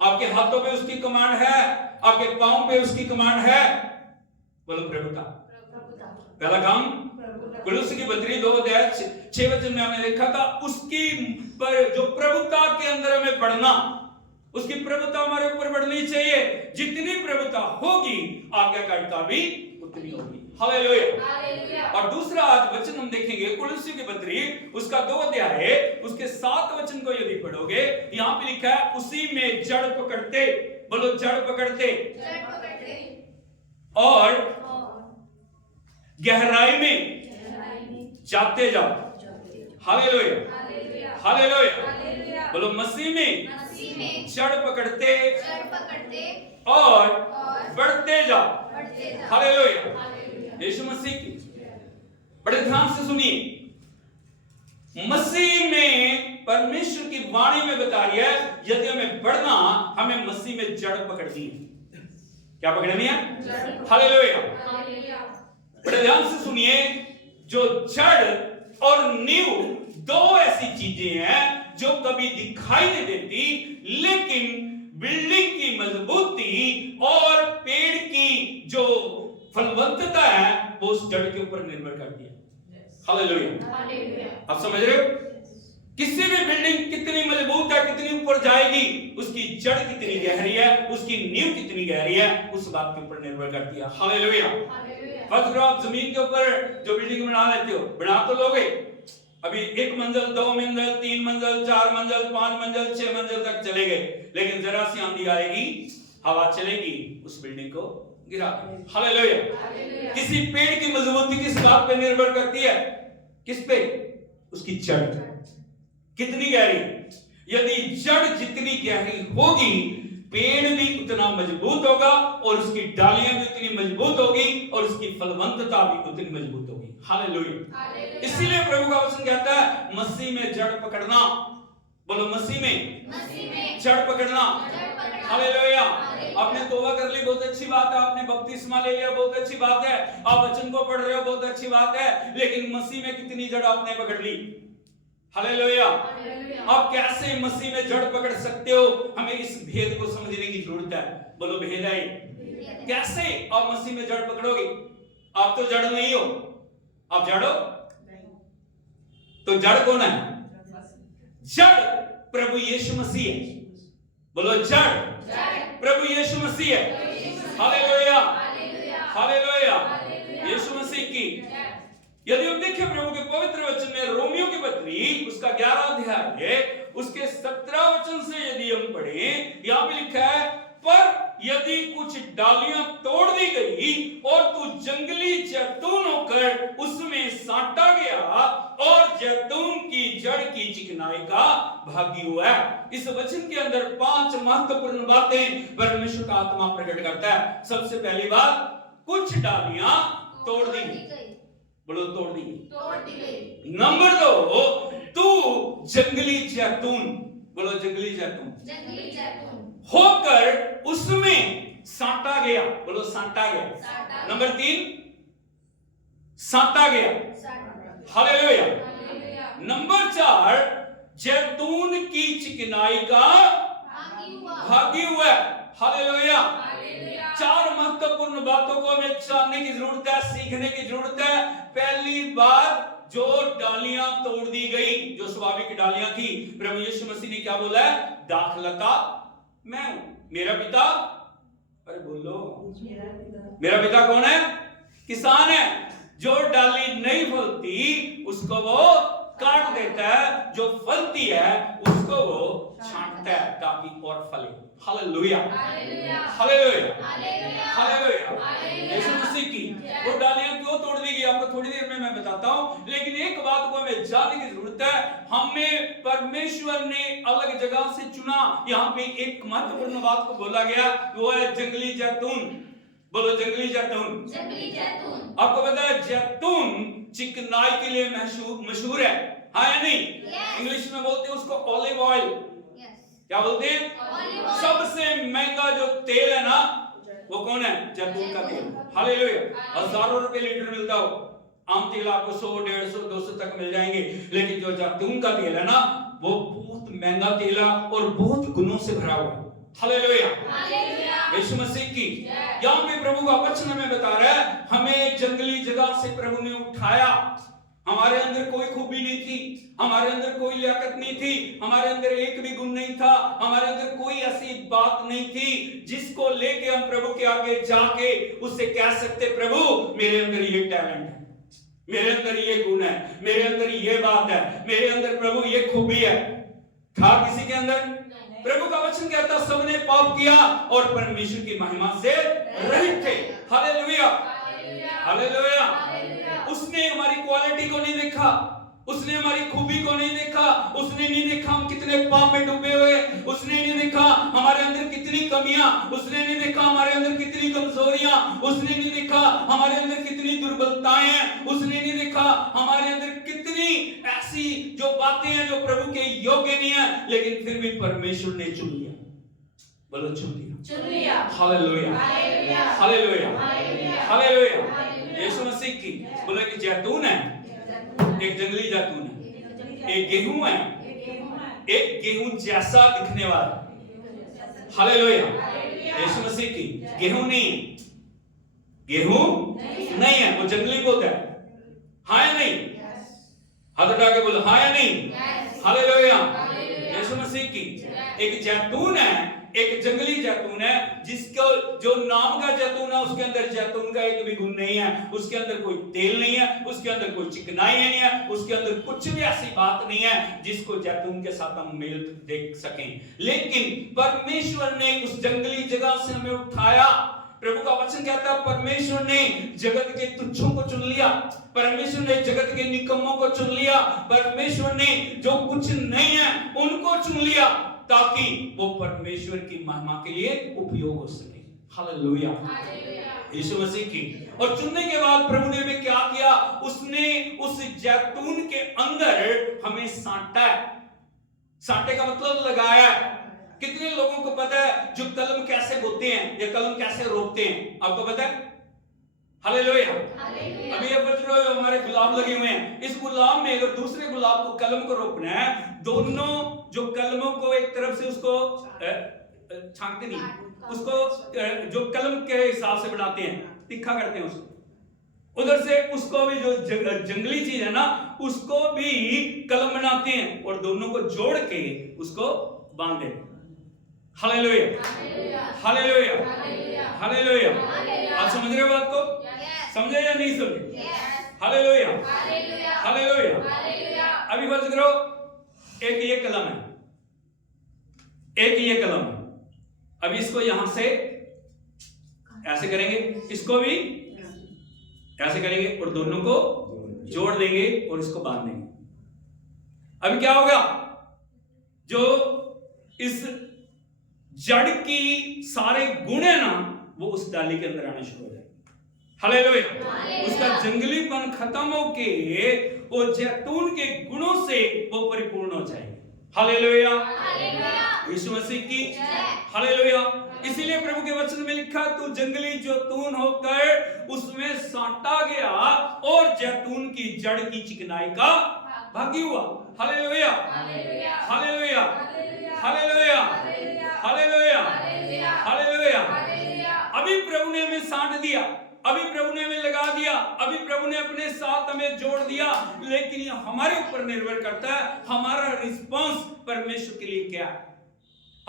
आपके हाथों पे उसकी कमांड है, आपके पांव पे उसकी कमांड है। बोलो प्रभुता। पहला काम कुलुस्सी की पत्री 2:6 में हमने देखा था, उसकी पर जो प्रभुता के अंदर हमें बढ़ना, उसकी प्रभुता हमारे ऊपर बढ़नी चाहिए। जितनी प्रभुता होगी आज्ञाकारिता भी उतनी होगी। हालेलुया। और दूसरा आज वचन हम देखेंगे कुलुस्सी की पत्री उसका 2 अध्याय उसके 7 वचन को यदि पढ़ोगे, यहाँ पे लिखा है, उसी में जड़ पकड़ते, बोलो जड़ पकड़ते, और गहराई में जाते जाओ। Hallelujah, hallelujah. बोलो मसीह में जड़ पकड़ते और बढ़ते जाओ। हालेलुया, यीशु मसीह की। बड़े ध्यान से सुनिए, मसीह में परमेश्वर की वाणी में बता रही है, यदि हमें बढ़ना, हमें मसीह में जड़ पकड़नी है। क्या पकड़नी है? हालेलुया। बड़े ध्यान से सुनिए, जो जड़ और नींव दो ऐसी चीजें हैं जो कभी दिखाई नहीं देती, लेकिन बिल्डिंग की मजबूती और पेड़ की जो फलवंतता है वो उस जड़ के ऊपर निर्भर करती है। हालेलुया। आप समझ रहे हो? किसी भी बिल्डिंग कितनी मजबूत है, कितनी ऊपर जाएगी, उसकी जड़ कितनी गहरी है, उसकी नींव कितनी गहरी है, उस बात के ऊपर निर्भर करती है। हालेलुया। फर्स्ट आप जमीन के ऊपर जो बिल्डिंग बना लेते हो, बना तो लोगे, अभी 1 मंजिल, 2 मंजिल, 3 मंजिल, 4 मंजिल, 5 मंजिल, 6 मंजिल तक चले गए, लेकिन जरा सी आंधी आएगी, हवा चलेगी, उस बिल्डिंग को गिरा देगी। हालेलुया। किसी पेड़ की मजबूती किस बात पे निर्भर करती है? किस पे? उसकी जड़ कितनी गहरी। यदि जड़ जितनी गहरी होगी, पेड़ भी उतना मजबूत होगा, और उसकी डालियां भी उतनी मजबूत होगी, और उसकी फलवंतता भी उतनी मजबूत होगी। हालेलुया। इसीलिए प्रभु का वचन कहता है, मसीह में जड़ पकड़ना। बोलो मसीह में जड़ पकड़ना। हालेलुया। आपने तौबा कर ली, बहुत अच्छी बात है, आपने बपतिस्मा ले लिया, बहुत अच्छी बात है, आप वचन को पढ़ रहे हो, बहुत अच्छी बात है, लेकिन मसीह में कितनी जड़ आपने पकड़ ली? हालेलुया। आप कैसे मसीह में जड़ पकड़ सकते हो? हमें इस भेद को समझने की जरूरत है। बोलो भेद है। कैसे आप मसीह में जड़ पकड़ोगे? आप तो जड़ नहीं हो, आप जड़ हो? तो जड़ कौन है? जड़ प्रभु यीशु मसीह है। बोलो जड़ प्रभु यीशु मसीह है। Hallelujah, hallelujah. यीशु मसीह की। यदि हम देखें प्रभु के पवित्र वचन में, रोमियो की पत्री उसका 11 अध्याय है, उसके 17 वचन से यदि हम पढ़ें, यहां पे लिखा है, पर यदि कुछ डालियां तोड़ दी गई और तू जंगली जैतून होकर उसमें साटा गया और जैतून की जड़ की चिकनाई का भागी हुआ है। इस वचन के अंदर 5 महत्वपूर्ण बातें परमेश्वर का आत्मा प्रकट करता है। सबसे पहली बात, कुछ डालियां तोड़ दी गई। बोलो तोड़ दी गई। नंबर 2, तू जंगली जैतून, बोलो जंगली जैतून होकर उसमें साटा गया। बोलो साटा गया। नंबर 3, साटा गया। हालेलुया। नंबर 4, जैतून की चिकनाई का भागी हुआ। हालेलुया। 4 महत्वपूर्ण बातों को हमें जानने की जरूरत है, सीखने की जरूरत है। पहली बात, जो डालियां तोड़ दी गई, जो स्वाभाविक डालियां थी, प्रभु यीशु मसीह ने क्या बोला है? दाखलता मैं हूं, मेरा पिता अरे बोलो, मेरा पिता कौन है? किसान है। जो डाली नहीं फलती उसको वो काट देता है, जो फलती है उसको वो छांटता है ताकि और फले। Hallelujah, hallelujah, hallelujah. Yeshu Masih की वो डालियां क्यों तोड़ दी गई आपको थोड़ी देर में मैं बताता हूं, लेकिन एक बात को हमें जानने की जरूरत है, हमें परमेश्वर ने अलग जगह से चुना। यहाँ पे एक महत्वपूर्ण बात को बोला गया, वो है जंगली जैतून। बोलो जंगली जैतून। जंगली जैतून। आपको पता है जैतून चिकनाई के लिए मशहूर है, हाँ या नहीं? इंग्लिश में बोलते हैं उसको ऑलिव ऑयल। क्या बोलते हैं? सबसे महंगा जो तेल है ना वो कौन है? जैतून का तेल। हालेलुया। हजारों रुपए लीटर मिलता हो, आम तेल आपको 100, 150, 200 तक मिल जाएंगे, लेकिन जो जैतून का तेल है ना वो बहुत महंगा तेल है और बहुत गुणों से भरा हुआ है। हालेलुया, यीशु मसीह की। यहाँ पे प्रभु का वचन हमें बता रहा है, हमें जंगली जगह से प्रभु ने उठाया। हमारे अंदर कोई खूबी नहीं थी, हमारे अंदर कोई लियाकत नहीं थी, हमारे अंदर एक भी गुण नहीं था, हमारे अंदर कोई ऐसी बात नहीं थी जिसको लेके हम प्रभु के आगे जाके उससे कह सकते प्रभु मेरे अंदर ये टैलेंट है, मेरे अंदर ये गुण है, मेरे अंदर ये बात है, मेरे अंदर प्रभु ये खूबी है। था किसी के अंदर? प्रभु का वचन कहता सबने पाप किया और परमेश्वर की महिमा से रहित थे। Hallelujah, hallelujah. उसने हमारी क्वालिटी को नहीं देखा, उसने हमारी खूबी को नहीं देखा, उसने नहीं देखा हम कितने पाप में डूबे हुए, उसने नहीं देखा हमारे अंदर कितनी कमियां, उसने नहीं देखा हमारे अंदर कितनी कमजोरियां, उसने नहीं देखा हमारे अंदर कितनी दुर्बलताएं हैं, उसने नहीं देखा हमारे अंदर कितनी ऐसी जो बातें हैं जो प्रभु के योग्य नहीं है, लेकिन फिर भी परमेश्वर ने चुन लिया। बोलो चुन लिया। Hallelujah, hallelujah, hallelujah. Yeshu Masih की। बोलो कि जैतून है, एक जंगली जैतून है, एक गेहूं है, एक गेहूं जैसा दिखने वाला। हालेलुया, यीशु मसीह की। गेहूं नहीं, गेहूं नहीं है, वो जंगली होता है। हाँ या नहीं? हाथ उठा के बोलो हाँ या नहीं? हालेलुया, यीशु मसीह की। एक जैतून है, एक जंगली जैतून है, जिसको जो नाम का जैतून है उसके अंदर जैतून का एक भी गुण नहीं है, उसके अंदर कोई तेल नहीं है, उसके अंदर कोई चिकनाई नहीं है, उसके अंदर कुछ भी ऐसी बात नहीं है जिसको जैतून के साथ हम मेल देख सकें। लेकिन परमेश्वर ने उस जंगली जगह से हमें उठाया। प्रभु का वचन कहता है परमेश्वर ने जगत के तुच्छों को चुन लिया, परमेश्वर ने जगत के निकम्मों को चुन लिया, परमेश्वर ने जो कुछ नहीं है उनको चुन लिया ताकि वो परमेश्वर की महिमा के लिए उपयोग हो सके। हालेलुया, यीशु मसीह की। और चुनने के बाद प्रभु ने हमें क्या किया? उसने उस जैतून के अंदर हमें साटा है। साटे का मतलब लगाया। कितने लोगों को पता है जो कलम कैसे बोते हैं या कलम कैसे रोपते हैं? आपको पता है? हालेलुया। अभी ये बच्चों हमारे गुलाब लगे हुए हैं, इस गुलाब में अगर दूसरे गुलाब को कलम को रोपना है, दोनों जो कलमों को एक तरफ से उसको छांटते नहीं, उसको जो कलम के हिसाब से बनाते हैं, तिखा करते हैं उसको, उधर से उसको भी जो जंगली चीज है ना उसको भी कलम बनाते हैं और दोनों को जोड़ के उसको बांध देते हैं। Hallelujah, hallelujah, hallelujah. आप समझ रहे हो बात को? समझे या नहीं समझे? Hallelujah, hallelujah. अभी फर्ज करो एक ये कलम है, एक ये कलम है। अभी इसको यहां से ऐसे करेंगे, इसको भी ऐसे करेंगे और दोनों को जोड़ देंगे और इसको बांध देंगे। अभी क्या होगा? जो इस जड़ की सारे गुण है ना वो उस डाली के अंदर आने शुरू हो जाएंगे। हालेलुया। उसका जंगलीपन खत्म होके वो जैतून के गुणों से वो परिपूर्ण हो जाएंगे। हालेलुया, यीशु मसीह की। हालेलुया। इसीलिए प्रभु के वचन में लिखा तू जंगली जैतून होकर उसमें साटा गया और जैतून की जड़ की चिकनाई का भागी हुआ। Hallelujah, hallelujah, hallelujah, hallelujah, hallelujah. अभी प्रभु ने हमें साट दिया, अभी प्रभु ने हमें लगा दिया, अभी प्रभु ने अपने साथ हमें जोड़ दिया, लेकिन ये हमारे ऊपर निर्भर करता है हमारा रिस्पांस परमेश्वर के लिए क्या है।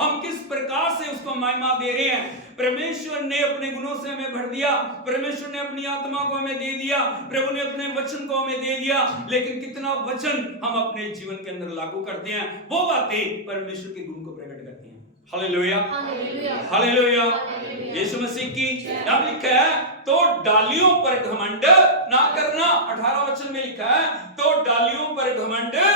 हम किस प्रकार से उसको महिमा दे रहे हैं। परमेश्वर ने अपने गुणों से हमें भर दिया, परमेश्वर ने अपनी आत्मा को हमें दे दिया, प्रभु ने अपने वचन को हमें दे दिया, लेकिन कितना वचन हम अपने जीवन के अंदर लागू करते हैं, वो बातें परमेश्वर के गुण को प्रकट करती हैं। Hallelujah, hallelujah. यीशु मसीह की नाम लिखा है, तो डालियों पर घमंड ना करना। 18 वचन में लिखा है, तो डालियों पर घमंड ना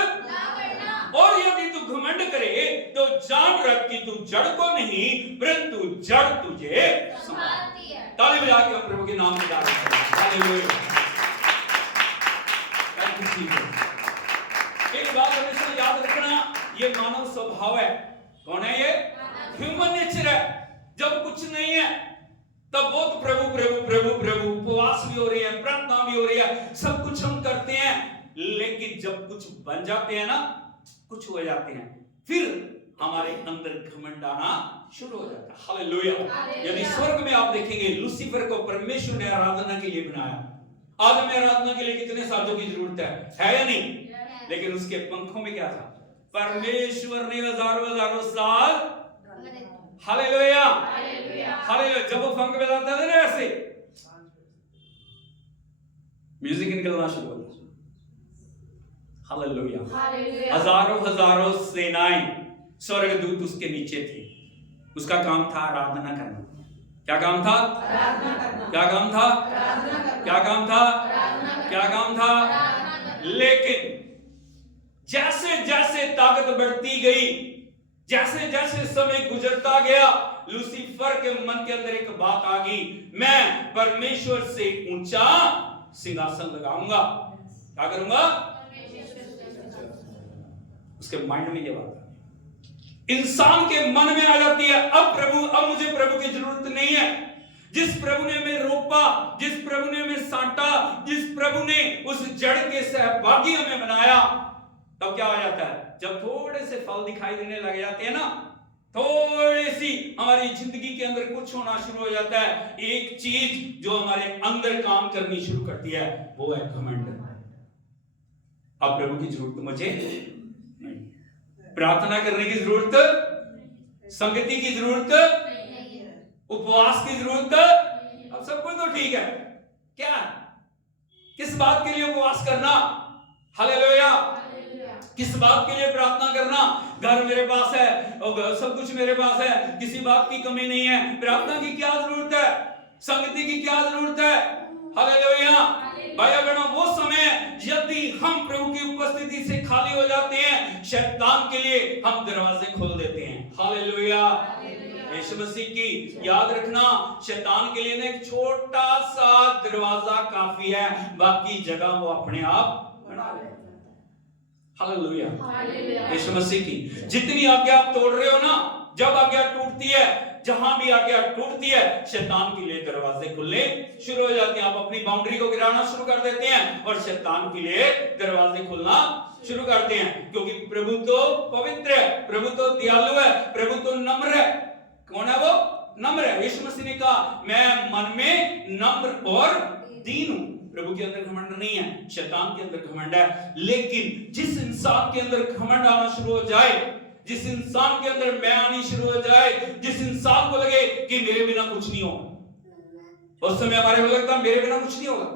करना, और यदि तू घमंड करे तो जान रख कि तू जड़ को नहीं परंतु जड़ तुझे संभालती है। ताली बजा के प्रभु के नाम की तारीफ करें। हालेलुया। एक बात हमेशा याद रखना, ये मानव स्वभाव है। कौन है ये? ह्यूमन नेचर है। जब कुछ नहीं है तब बहुत प्रभु प्रभु प्रभु प्रभु, उपवास भी हो रही है, प्रार्थना भी हो रही है, सब कुछ हम करते हैं, लेकिन जब कुछ बन जाते हैं ना, कुछ हो जाते हैं, फिर हमारे अंदर घमंड आना शुरू हो जाता है। हालेलुया। यदि स्वर्ग में आप देखेंगे, लूसीफर को परमेश्वर ने आराधना के लिए बनाया। आज हमें आराधना के लिए कितने साधुओं की जरूरत है या नहीं? लेकिन उसके पंखों में क्या था? परमेश्वर ने हजारों साल, हालेलुया हालेलुया, जब वो पंख बजाता था ना ऐसे म्यूजिक निकलना शुरू हो गया। हालेलुया। हजारों सेनाएं, स्वर्गदूत उसके नीचे थे। उसका काम था आराधना करना। क्या काम था? क्या काम था? क्या काम था? क्या काम था? लेकिन जैसे जैसे ताकत बढ़ती गई, जैसे जैसे समय गुजरता गया, लूसीफर के मन के अंदर एक बात आ गई, मैं परमेश्वर से ऊंचा सिंहासन लगाऊंगा। क्या करूंगा? उसके माइंड में ये बात इंसान के मन में आ जाती है, अब मुझे प्रभु की जरूरत नहीं है। जिस प्रभु ने हमें रोपा, जिस प्रभु ने हमें साटा, जिस प्रभु ने उस जड़ के सहभागी हमें बनाया, तब क्या हो जाता है? जब थोड़े से फल दिखाई देने लग जाते हैं ना, थोड़ी सी हमारी जिंदगी के अंदर कुछ होना शुरू हो जाता है, एक चीज जो हमारे अंदर काम करनी शुरू करती है, वो है घमंड। अब प्रभु की जरूरत मुझे नहीं, प्रार्थना करने की जरूरत, संगति की जरूरत, उपवास की जरूरत, अब सब कुछ तो ठीक है। क्या, किस बात के लिए उपवास करना? हालेलुया। किस बात के लिए प्रार्थना करना? घर मेरे पास है और सब कुछ मेरे पास है, किसी बात की कमी नहीं है, प्रार्थना की क्या जरूरत है? संगति की क्या जरूरत है? हालेलुया। भाई बहनों, वो समय यदि हम प्रभु की उपस्थिति से खाली हो जाते हैं, शैतान के लिए हम दरवाजे खोल देते हैं। हालेलुया। यीशु मसीह की याद रखना, शैतान के लिए ना एक छोटा सा दरवाजा काफी है, बाकी जगह वो अपने आप बना लेता है। हालेलुया। यीशु मसीह की जितनी आज्ञा आप तोड़ रहे हो ना, जब आज्ञा टूटती है, जहां भी आज्ञा टूटती है, शैतान के लिए दरवाजे खुलने शुरू हो जाते हैं। आप अपनी बाउंड्री को गिराना शुरू कर देते हैं और शैतान के लिए दरवाजे खुलना शुरू करते हैं, क्योंकि प्रभु तो पवित्र है, प्रभु तो दयालु है, प्रभु तो नम्र है। कौन है वो? नम्र है। यीशु मसीह ने कहा, मैं मन में नम्र और दीन हूं। प्रभु के अंदर घमंड नहीं है, शैतान के अंदर घमंड है। लेकिन जिस इंसान के अंदर घमंड आना शुरू हो जाए, जिस इंसान के अंदर मैं आनी शुरू हो जाए, जिस इंसान को लगे कि मेरे बिना कुछ नहीं होगा, उस समय हमारे को लगता मेरे बिना कुछ नहीं होगा।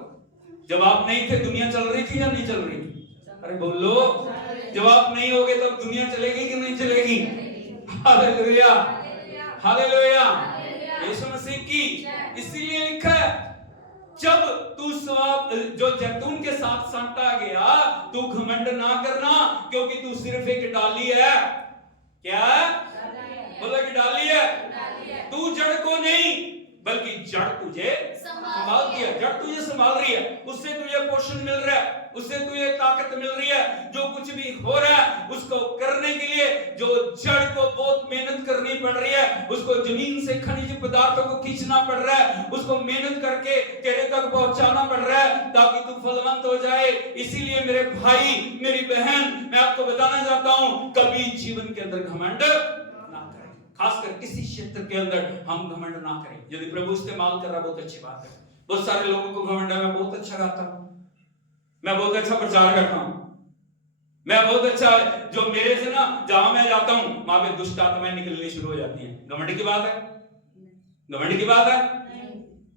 जब आप नहीं थे, दुनिया चल रही थी या नहीं चल रही थी? अरे बोलो, जब आप नहीं होगे तो दुनिया चलेगी कि नहीं चलेगी? Hallelujah, hallelujah. यीशु मसीह की इसीलिए लिखा है, जब तू जो जैतून के साथ साटा गया, तू घमंड ना करना, क्योंकि तू सिर्फ एक डाली है। क्या है? बोलो कि डाली है। तू जड़ को नहीं, बल्कि जड़ तुझे संभालती है। जड़ तुझे संभाल रही है, उससे तुझे पोषण मिल रहा है, उससे तुझे ताकत मिल रही है। जो कुछ भी हो रहा है उसको करने के लिए जो जड़ को बहुत मेहनत करनी पड़ रही है, उसको जमीन से खनिज पदार्थों को खींचना पड़ रहा है, उसको मेहनत करके तेरे तक पहुंचाना पड़ रहा है ताकि तू फलवंत हो जाए। इसीलिए मेरे भाई, मेरी बहन, मैं आपको बताना चाहता हूं, कभी जीवन के अंदर घमंड ना करें। खासकर किसी क्षेत्र के अंदर हम घमंड ना करें। यदि प्रभु इस्तेमाल कर रहा, बहुत अच्छी बात है। बहुत सारे लोगों को घमंड है, मैं बहुत अच्छा गाता हूं, मैं बहुत अच्छा प्रचार करता हूं, मैं बहुत अच्छा है, जो मेरे से ना जहां मैं जाता हूं वहां पे दुष्ट आत्माएं निकलनी शुरू हो जाती हैं। घमंड की बात है, घमंड की बात है।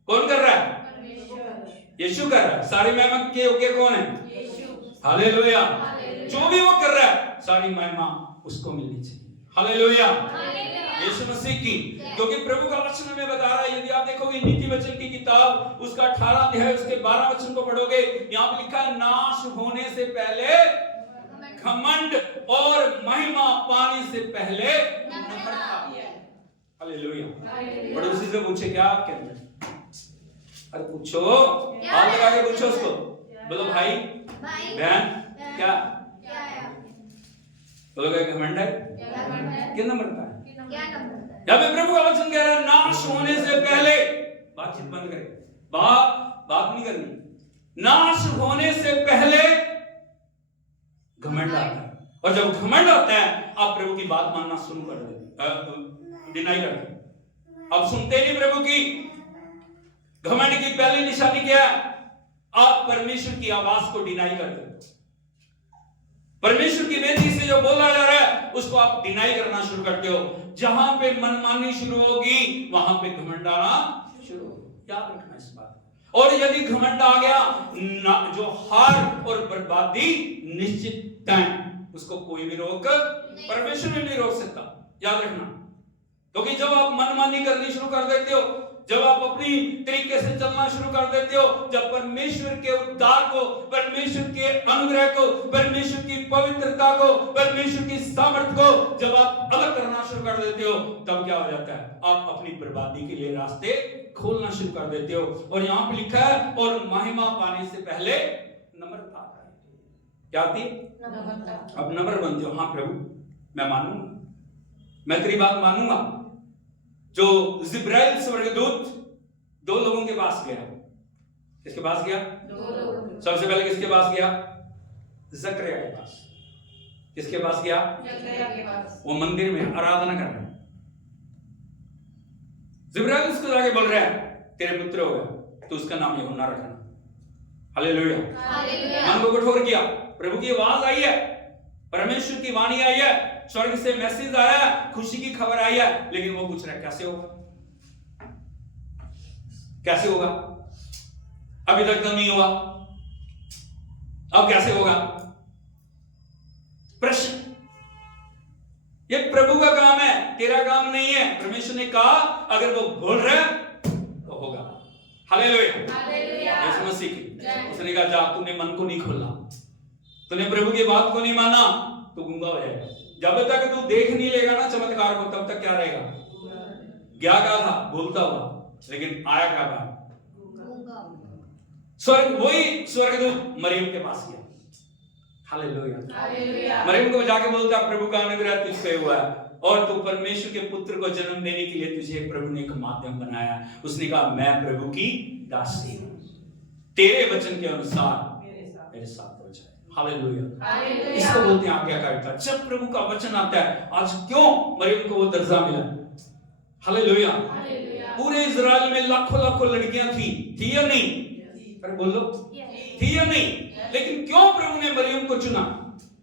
कौन कर रहा है? यीशु कर रहा है। सारी महिमा के योग्य कौन है? हालेलुया। जो भी वो कर रहा है सारी महिमा उसको मिलनी चाहिए। हालेलुया, यीशु मसीह की। क्योंकि प्रभु का वचन हमें बता रहा है, यदि आप देखोगे नीति वचन की किताब उसका 18 अध्याय उसके 12 वचन को पढ़ोगे, यहाँ पे लिखा है नाश होने से पहले घमंड और महिमा पाने से पहले नम्रता। हालेलुया। पड़ोसी से पूछे क्या आपके अंदर? अरे पूछो, हाथ लगा के पूछो उसको, बोलो भाई बहन क्या बोलो? घमंड है क्या नम्रता है? यहाँ पे प्रभु का वचन कह रहा है नाश होने से पहले, बातचीत बंद करें, बात नहीं करनी। नाश होने से पहले घमंड आता है, और जब घमंड आता है आप प्रभु की बात मानना शुरू कर देते, डिनाई करते, आप सुनते नहीं प्रभु की। घमंड की पहली निशानी क्या है? आप परमेश्वर की आवाज को डिनाई करते हो। परमेश्वर की बेटी से जो बोला जा रहा है उसको आप डिनाई करना शुरू करते हो। जहां पे मनमानी शुरू होगी वहां पे घमंड आना शुरू होगा। याद रखना इस बात। और यदि घमंड आ गया, जो हार और बर्बादी निश्चित है, उसको कोई भी रोक, परमेश्वर भी नहीं रोक सकता। याद रखना। क्योंकि जब आप मनमानी करनी शुरू कर देते हो, जब आप अपनी तरीके से चलना शुरू कर देते हो, जब परमेश्वर के उद्धार को, परमेश्वर के अनुग्रह को, परमेश्वर की पवित्रता को, परमेश्वर की सामर्थ्य को जब आप अलग करना शुरू कर देते हो, तब क्या हो जाता है? आप अपनी बर्बादी के लिए रास्ते खोलना शुरू कर देते हो। और यहाँ पे लिखा है और महिमा पाने से पहले नम्रता। क्या आती? अब नम्र बनते हो। हाँ प्रभु मैं मानूंगा, मैं तेरी बात मानूंगा। जो जिब्राइल स्वर्गदूत 2 लोगों के पास गया, किसके पास गया? 2 लोग। सबसे पहले किसके पास गया? जकरिया के पास। किसके पास गया? जकरिया के पास। वो मंदिर में आराधना कर रहे हैं। जिब्राइल उसको जाके बोल रहा है तेरे पुत्र होगा, तो उसका नाम यूहन्ना रखना। Hallelujah, hallelujah. मन को कठोर किया। प्रभु की आवाज आई है, परमेश्वर की वाणी आई है, स्वर्ग से मैसेज आया है, खुशी की खबर आई है, लेकिन वो पूछ रहा है कैसे होगा? कैसे होगा? अभी तक तो नहीं हुआ, अब कैसे होगा? प्रश्न। ये प्रभु का काम है, तेरा काम नहीं है। परमेश्वर ने कहा अगर वो बोल रहा है तो होगा। Hallelujah, hallelujah. यीशु मसीह की। उसने कहा जा, तूने मन को नहीं खोला, तूने प्रभु की बात को नहीं माना, तो गूंगा हो जाएगा। जब तक तू देख नहीं लेगा ना चमत्कार को, तब तक क्या रहेगा? क्या कहा था? बोलता हुआ, लेकिन आया क्या था? वही स्वर्गदूत मरियम के पास गया। Hallelujah, hallelujah. मरियम को जाके बोलता प्रभु का अनुग्रह तुझ पे हुआ है, और तू परमेश्वर के पुत्र को जन्म देने के लिए तुझे प्रभु ने एक माध्यम बनाया। उसने कहा मैं प्रभु की दासी हूं, तेरे वचन के अनुसार मेरे साथ हो जाए। हालेलुया, इसको बोलते हैं आज्ञाकारिता। जब प्रभु का वचन आता है, आज क्यों मरियम को वो दर्जा मिला? हालेलुया। पूरे इजराइल में लाखों लाखों लड़कियां थी या नहीं? अरे बोलो, थी या नहीं? लेकिन क्यों प्रभु ने मरियम को चुना?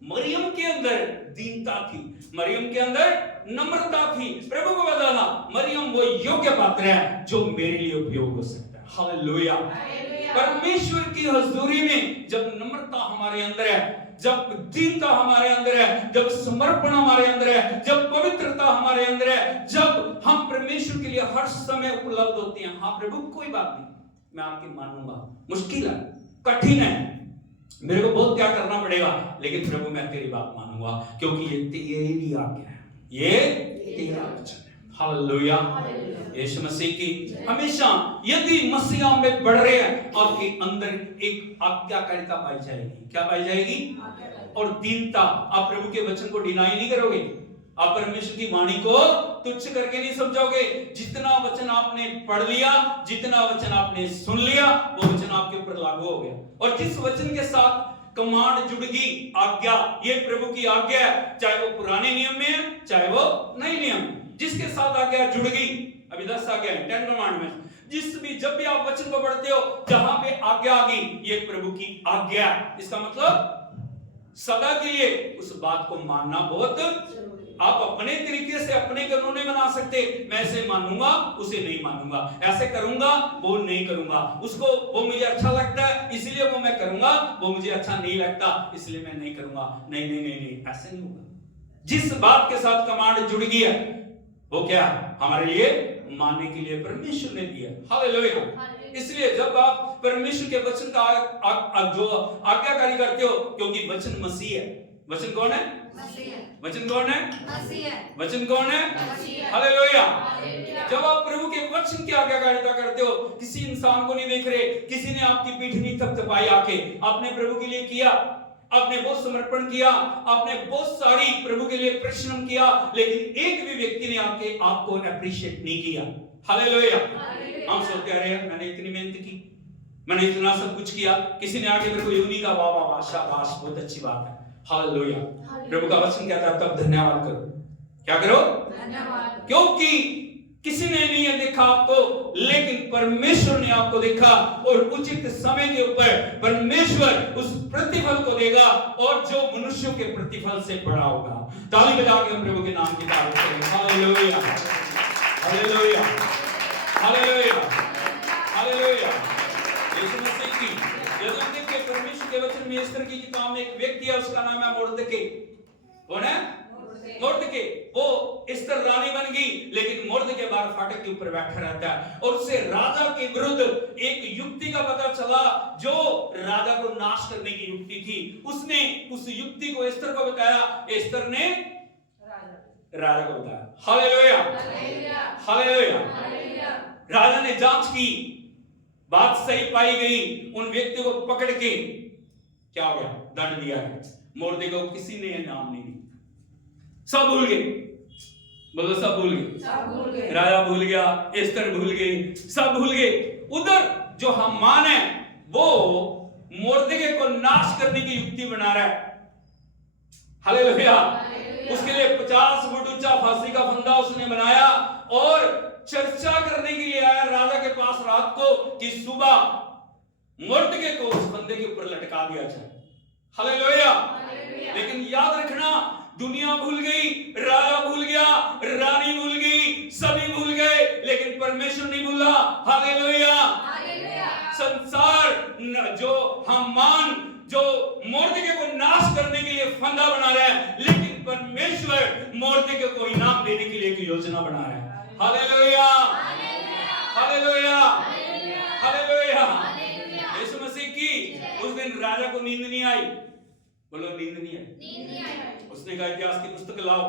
मरियम के अंदर दीनता थी, मरियम के अंदर नम्रता थी। प्रभु को बताना मरियम वो योग्य पात्र है जो मेरे लिए उपयोग हो सकता है। हालेलुया। परमेश्वर की हजूरी में जब नम्रता हमारे अंदर है, जब दीनता हमारे अंदर है, जब समर्पण हमारे अंदर है, जब पवित्रता हमारे अंदर है, जब हम परमेश्वर के लिए हर समय उपलब्ध होते हैं। हाँ प्रभु कोई बात नहीं, मैं आपकी मानूंगा, मुश्किल है, कठिन है, मेरे को बहुत क्या करना पड़ेगा, लेकिन प्रभु मैं तेरी बात मानूंगा, क्योंकि ये तेरी आज्ञा है, ये तेरा वचन है। हालेलुया, यीशु मसीह की। हमेशा यदि मसीह में बढ़ रहे हैं, आपके अंदर एक आज्ञाकारिता पाई जाएगी। क्या पाई जाएगी? और दीनता। आप प्रभु के वचन को डिनाई नहीं करोगे, आप परमेश्वर की वाणी को तुच्छ करके नहीं समझोगे। जितना वचन आपने पढ़ लिया, जितना वचन आपने सुन लिया, वो वचन आपके ऊपर लागू हो गया। और जिस वचन के साथ कमांड जुड़गी, आज्ञा, ये प्रभु की आज्ञा है, चाहे वो पुराने नियम में है, चाहे वो नए नियम, जिसके साथ आज्ञा जुड़गी, अभी 10 आज्ञा है, 10 कमांडमेंट्स, जब भी आप वचन को पढ़ते हो, जहां पे आज्ञा आ गई, ये प्रभु की आज्ञा। इसका मतलब सदा के लिए उस बात को मानना बहुत। आप अपने तरीके से अपने कानून नहीं बना सकते। मैं ऐसे मानूंगा उसे नहीं मानूंगा, ऐसे करूंगा वो नहीं करूंगा, उसको वो मुझे अच्छा लगता है इसलिए वो मैं करूंगा, वो मुझे अच्छा नहीं लगता इसलिए मैं नहीं करूंगा। नहीं नहीं नहीं नहीं, ऐसे नहीं होगा। जिस बात के साथ कमांड जुड़ गई है वो क्या हमारे लिए मानने के लिए परमेश्वर ने दिया। हालेलुया। इसलिए जब आप परमेश्वर के वचन का जो आज्ञाकारी करते हो, क्योंकि वचन मसीह है। वचन कौन है? वचन कौन है? वचन कौन है? हालेलुया। जब आप प्रभु के वचन की आज्ञाकारिता करते हो, किसी इंसान को नहीं देख रहे, किसी ने आपकी पीठ नहीं थपथपाई आके, आपने प्रभु के लिए किया, आपने बहुत समर्पण किया, आपने बहुत सारी प्रभु के लिए परिश्रम किया, लेकिन एक भी व्यक्ति ने आपको अप्रिशिएट नहीं किया। हालेलुया। हम सोचते रहे मैंने इतनी मेहनत की, मैंने इतना सब कुछ किया, किसी ने आके मेरे को यूं नहीं कहा वाह वाह वाह शाबाश बहुत अच्छी बात है। हालेलुया। प्रभु का वचन कहता है तब धन्यवाद करो। क्या करो? धन्यवाद। क्योंकि किसी ने नहीं देखा आपको, लेकिन परमेश्वर ने आपको देखा और उचित समय के ऊपर परमेश्वर उस प्रतिफल को देगा, और जो मनुष्यों के प्रतिफल से बड़ा होगा। ताली बजा के हम प्रभु के नाम की तारीफ करें। Hallelujah, hallelujah, hallelujah, hallelujah. Yeshu Masih की यदि हम देखिए परमेश्वर के वचन में एस्तर की किताब में एक व्यक्ति है, उसका नाम है मुर्दके। कौन है? मुर्दके। वो एस्तर रानी बन गई, लेकिन मुर्दके बाहर फाटक के ऊपर बैठा रहता है, और उसे राजा के विरुद्ध एक युक्ति का पता चला जो राजा को नाश करने की युक्ति थी। उसने उस युक्ति को एस्तर को बताया, एस्तर ने राजा को बताया। Hallelujah, hallelujah. राजा ने जांच की, बात सही पाई गई, उन व्यक्ति को पकड़ के क्या हो गया? दंड दिया है। मुर्दके को किसी ने नाम नहीं दिया, सब भूल गए। बोलो सब भूल गए। राजा भूल गया, एस्तर भूल गई, सब भूल गए। उधर जो हामान है वो मुर्दके को नाश करने की युक्ति बना रहा है। हालेलुया। उसके लिए 50 फुट ऊंचा फांसी का फंदा उसने बनाया और चर्चा करने के लिए आया राजा के पास रात को कि सुबह मुर्दके को उस फंदे के ऊपर लटका दिया जाए। हालेलुया। लेकिन याद रखना, दुनिया भूल गई, राजा भूल गया, रानी भूल गई, सभी भूल गए, लेकिन परमेश्वर नहीं भूला। हालेलुया। संसार जो हामान जो मुर्दके को नाश करने के लिए फंदा बना रहा है, लेकिन परमेश्वर मुर्दके को इनाम देने के लिए एक योजना बना रहा है। Hallelujah, hallelujah, hallelujah. Yeshu Masih की उस दिन राजा को नींद नहीं आई। बोलो नींद नहीं आई। उसने कहा इतिहास की पुस्तक लाओ,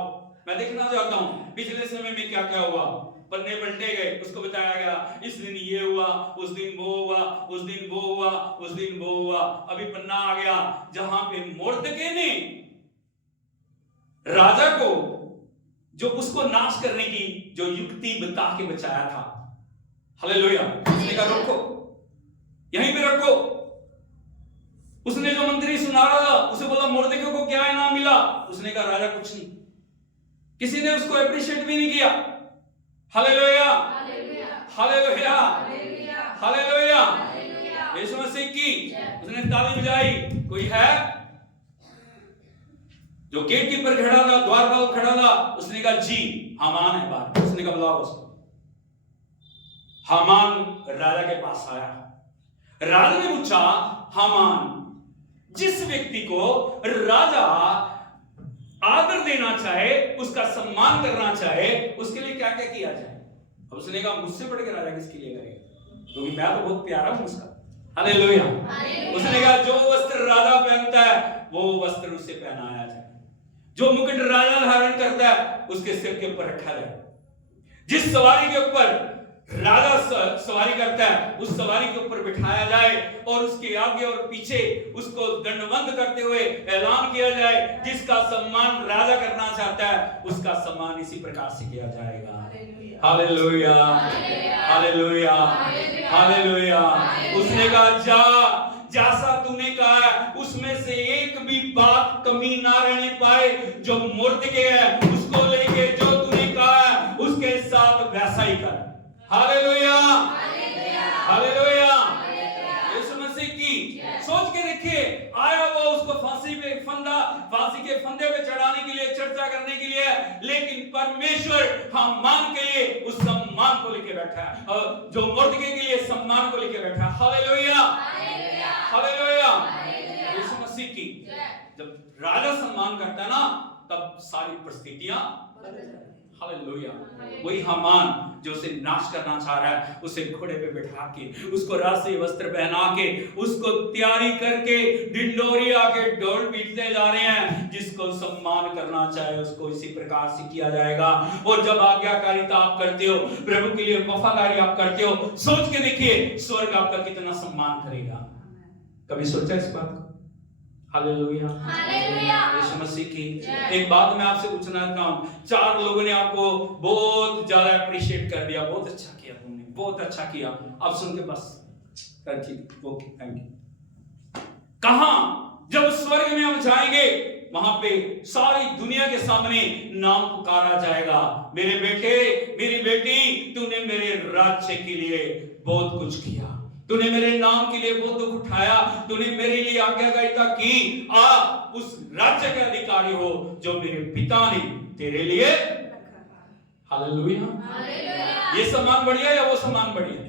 मैं देखना चाहता हूं पिछले समय में क्या क्या हुआ। पन्ने पलटे गए, उसको बताया गया इस दिन ये हुआ, उस दिन वो हुआ, उस दिन वो हुआ, उस दिन वो हुआ। अभी पन्ना आ गया जहां पे मुर्दके ने राजा को जो उसको नाश करने की जो युक्ति बता के बचाया था। हालेलुया। उसने कहा रोको, यहीं पे रखो। उसने जो मंत्री सुना रहा था उसे बोला मुर्दके को क्या इनाम मिला? उसने कहा राजा कुछ नहीं। किसी ने उसको अप्रिशिएट भी नहीं किया। Hallelujah, hallelujah, hallelujah. Yeshu Masih की उसने ताली बजाई। कोई है जो गेट कीपर खड़ा था, द्वारपाल खड़ा था, उसने कहा जी हामान है बाहर। उसने कहा बुलाओ उसको। हामान राजा के पास आया। राजा ने पूछा हामान, जिस व्यक्ति को राजा आदर देना चाहे, उसका सम्मान करना चाहे, उसके लिए क्या क्या किया जाए? अब उसने कहा मुझसे बढ़ के राजा किसके लिए करेगा, क्योंकि मैं तो बहुत प्यारा हूं उसका। हालेलुया। उसने कहा जो वस्त्र राजा पहनता है वो वस्त्र उससे पहनाया जाए, जो मुकुट राजा धारण करता है उसके सिर के ऊपर रखा जाए, जिस सवारी के ऊपर राजा सवारी करता है उस सवारी के ऊपर बिठाया जाए, और उसके आगे और पीछे उसको दंडवत करते हुए ऐलान किया जाए जिसका सम्मान राजा करना चाहता है उसका सम्मान इसी प्रकार से किया जाएगा। Hallelujah, hallelujah, hallelujah. उसने कहा जा, जैसा तूने कहा है उसमें से एक भी बात कमी ना रहने पाए। जो मुर्दके है उसको लेके जो तूने कहा है उसके साथ वैसा ही कर। Hallelujah, hallelujah. यीशु मसीह की सोच के देखिए, आया वो उसको फांसी पे फंदा पे चढ़ाने के लिए, चर्चा करने के लिए, लेकिन परमेश्वर हामान के लिए उस सम्मान को लेके बैठा है, और जो मुर्दके के लिए सम्मान को लेके बैठा है। Hallelujah, hallelujah. यीशु मसीह की जब राजा सम्मान करता है ना, तब सारी परिस्थितियां, हालेलुया। वही हामान जो उसे नाश करना चाह रहा है, उसे घोड़े पे बैठा के, उसको राशि वस्त्र पहना के, उसको तैयारी करके ढिंडोरी आके ढोल पीटते जा रहे हैं। जिसको सम्मान करना चाहे उसको इसी प्रकार से किया जाएगा। और जब आज्ञाकारिता आप करते हो, प्रभु के लिए वफादारी आप करते हो, सोच के देखिए स्वर्ग आपका कितना सम्मान करेगा। कभी सोचा इस बात को? Hallelujah, hallelujah. यीशु मसीह की एक बात मैं आपसे पूछना चाहता हूं, 4 लोगों ने आपको बहुत ज्यादा अप्रिशिएट कर दिया, बहुत अच्छा किया तुमने, बहुत अच्छा किया। अब सुन के बस ठीक, ओके, थैंक यू। कहां? जब स्वर्ग में हम जाएंगे, वहां पे सारी दुनिया के सामने नाम पुकारा जाएगा, मेरे बेटे, मेरी बेटी, तूने मेरे राज्य के लिए बहुत कुछ किया, तूने मेरे नाम के लिए बहुत दुख उठाया, तूने मेरे लिए आज्ञाकारिता की, आप उस राज्य के अधिकारी हो जो मेरे पिता ने तेरे लिए। Hallelujah, hallelujah. ये सम्मान बढ़िया या वो सम्मान बढ़िया?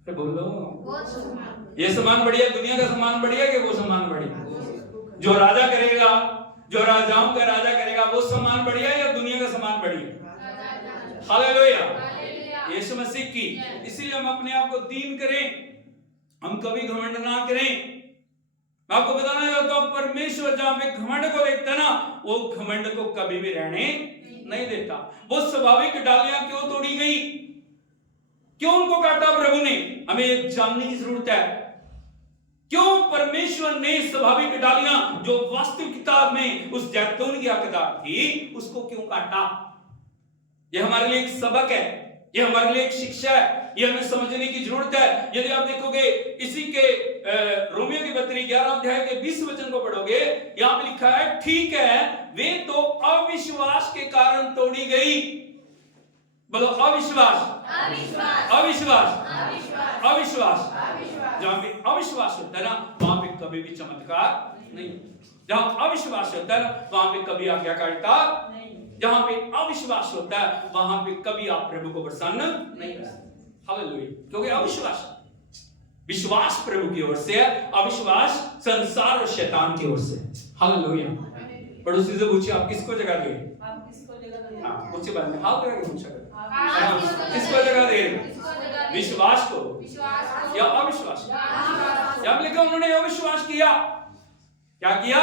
अरे बोलो, ये सम्मान बढ़िया, दुनिया का सम्मान बढ़िया कि वो सम्मान बढ़िया? जो राजा करेगा, जो राजाओं का राजा करेगा, वो सम्मान बढ़िया या दुनिया का सम्मान बढ़िया? हालेलुया, यीशु मसीह की। इसीलिए हम अपने आप को दीन करें, हम कभी घमंड ना करें। मैं आपको बताना चाहता हूं, परमेश्वर जहां पे घमंड को देखता है ना, वो घमंड को कभी भी रहने नहीं देता। वो स्वाभाविक डालियां क्यों तोड़ी गई, क्यों उनको काटा प्रभु ने, हमें जानने की जरूरत है। क्यों परमेश्वर ने स्वाभाविक डालियां जो वास्तविकता में उस जैतून की हकदार थी, उसको क्यों काटा? यह हमारे लिए एक सबक है, ये हमारे लिए एक शिक्षा है, ये हमें समझने की जरूरत है। यदि आप देखोगे इसी के रोमियो की पत्री 11 अध्याय के 20 वचन को पढ़ोगे, यहां पे लिखा है, ठीक है वे तो अविश्वास के कारण तोड़ी गई। बोलो अविश्वास, अविश्वास, अविश्वास, अविश्वास। जहां पे अविश्वास होता है ना, वहां पे कभी भी चमत्कार नहीं। जहां अविश्वास होता है ना, वहां पे कभी आज्ञाकारिता नहीं। जहां पे अविश्वास होता है, वहां पे कभी आप प्रभु को प्रसन्न नहीं कर सकते। हालेलुया, क्योंकि अविश्वास, विश्वास प्रभु की ओर से है, अविश्वास संसार और शैतान की ओर से। हालेलुया। पड़ोसी से पूछिए, आप किसको जगह दे? आप किसको जगह दे? हां, कुछ बात नहीं, हाथ लगा के पूछा करो, किसको जगह दे? विश्वास को या अविश्वास को? जब लिखा उन्होंने अविश्वास किया, क्या किया?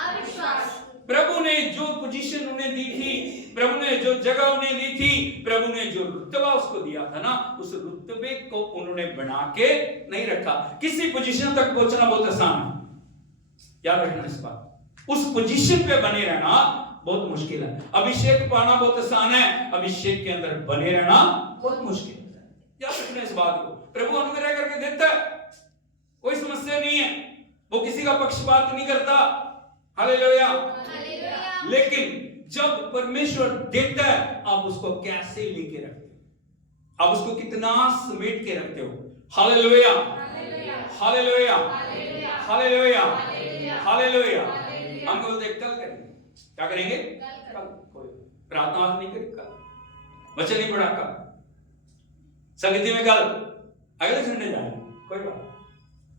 अविश्वास। प्रभु ने जो पोजीशन उन्हें दी थी, प्रभु ने जो जगह उन्हें दी थी, प्रभु ने जो रुतबा उसको दिया था ना, उस रुतबे को उन्होंने बना के नहीं रखा। किसी पोजीशन तक पहुंचना बहुत आसान है, याद रखना इस बात। उस पोजीशन पे बने रहना बहुत मुश्किल है। अभिषेक पाना बहुत आसान है, अभिषेक के अंदर बने रहना बहुत मुश्किल है। याद रखना इस बात को। प्रभु अनुग्रह करके देता है, कोई समस्या नहीं है, वो किसी का पक्षपात नहीं करता। हालेलुया। लेकिन जब परमेश्वर देता है, आप उसको कैसे लेके रखते हो, आप उसको कितना समेट के रखते हो। Hallelujah, hallelujah, hallelujah, hallelujah. हम बोलते कल करेंगे, क्या करेंगे? कल। कोई प्रार्थना आज नहीं करें, कल वचन नहीं पढ़ा, कल संगति में, कल अगले संडे जाएंगे, कोई बात।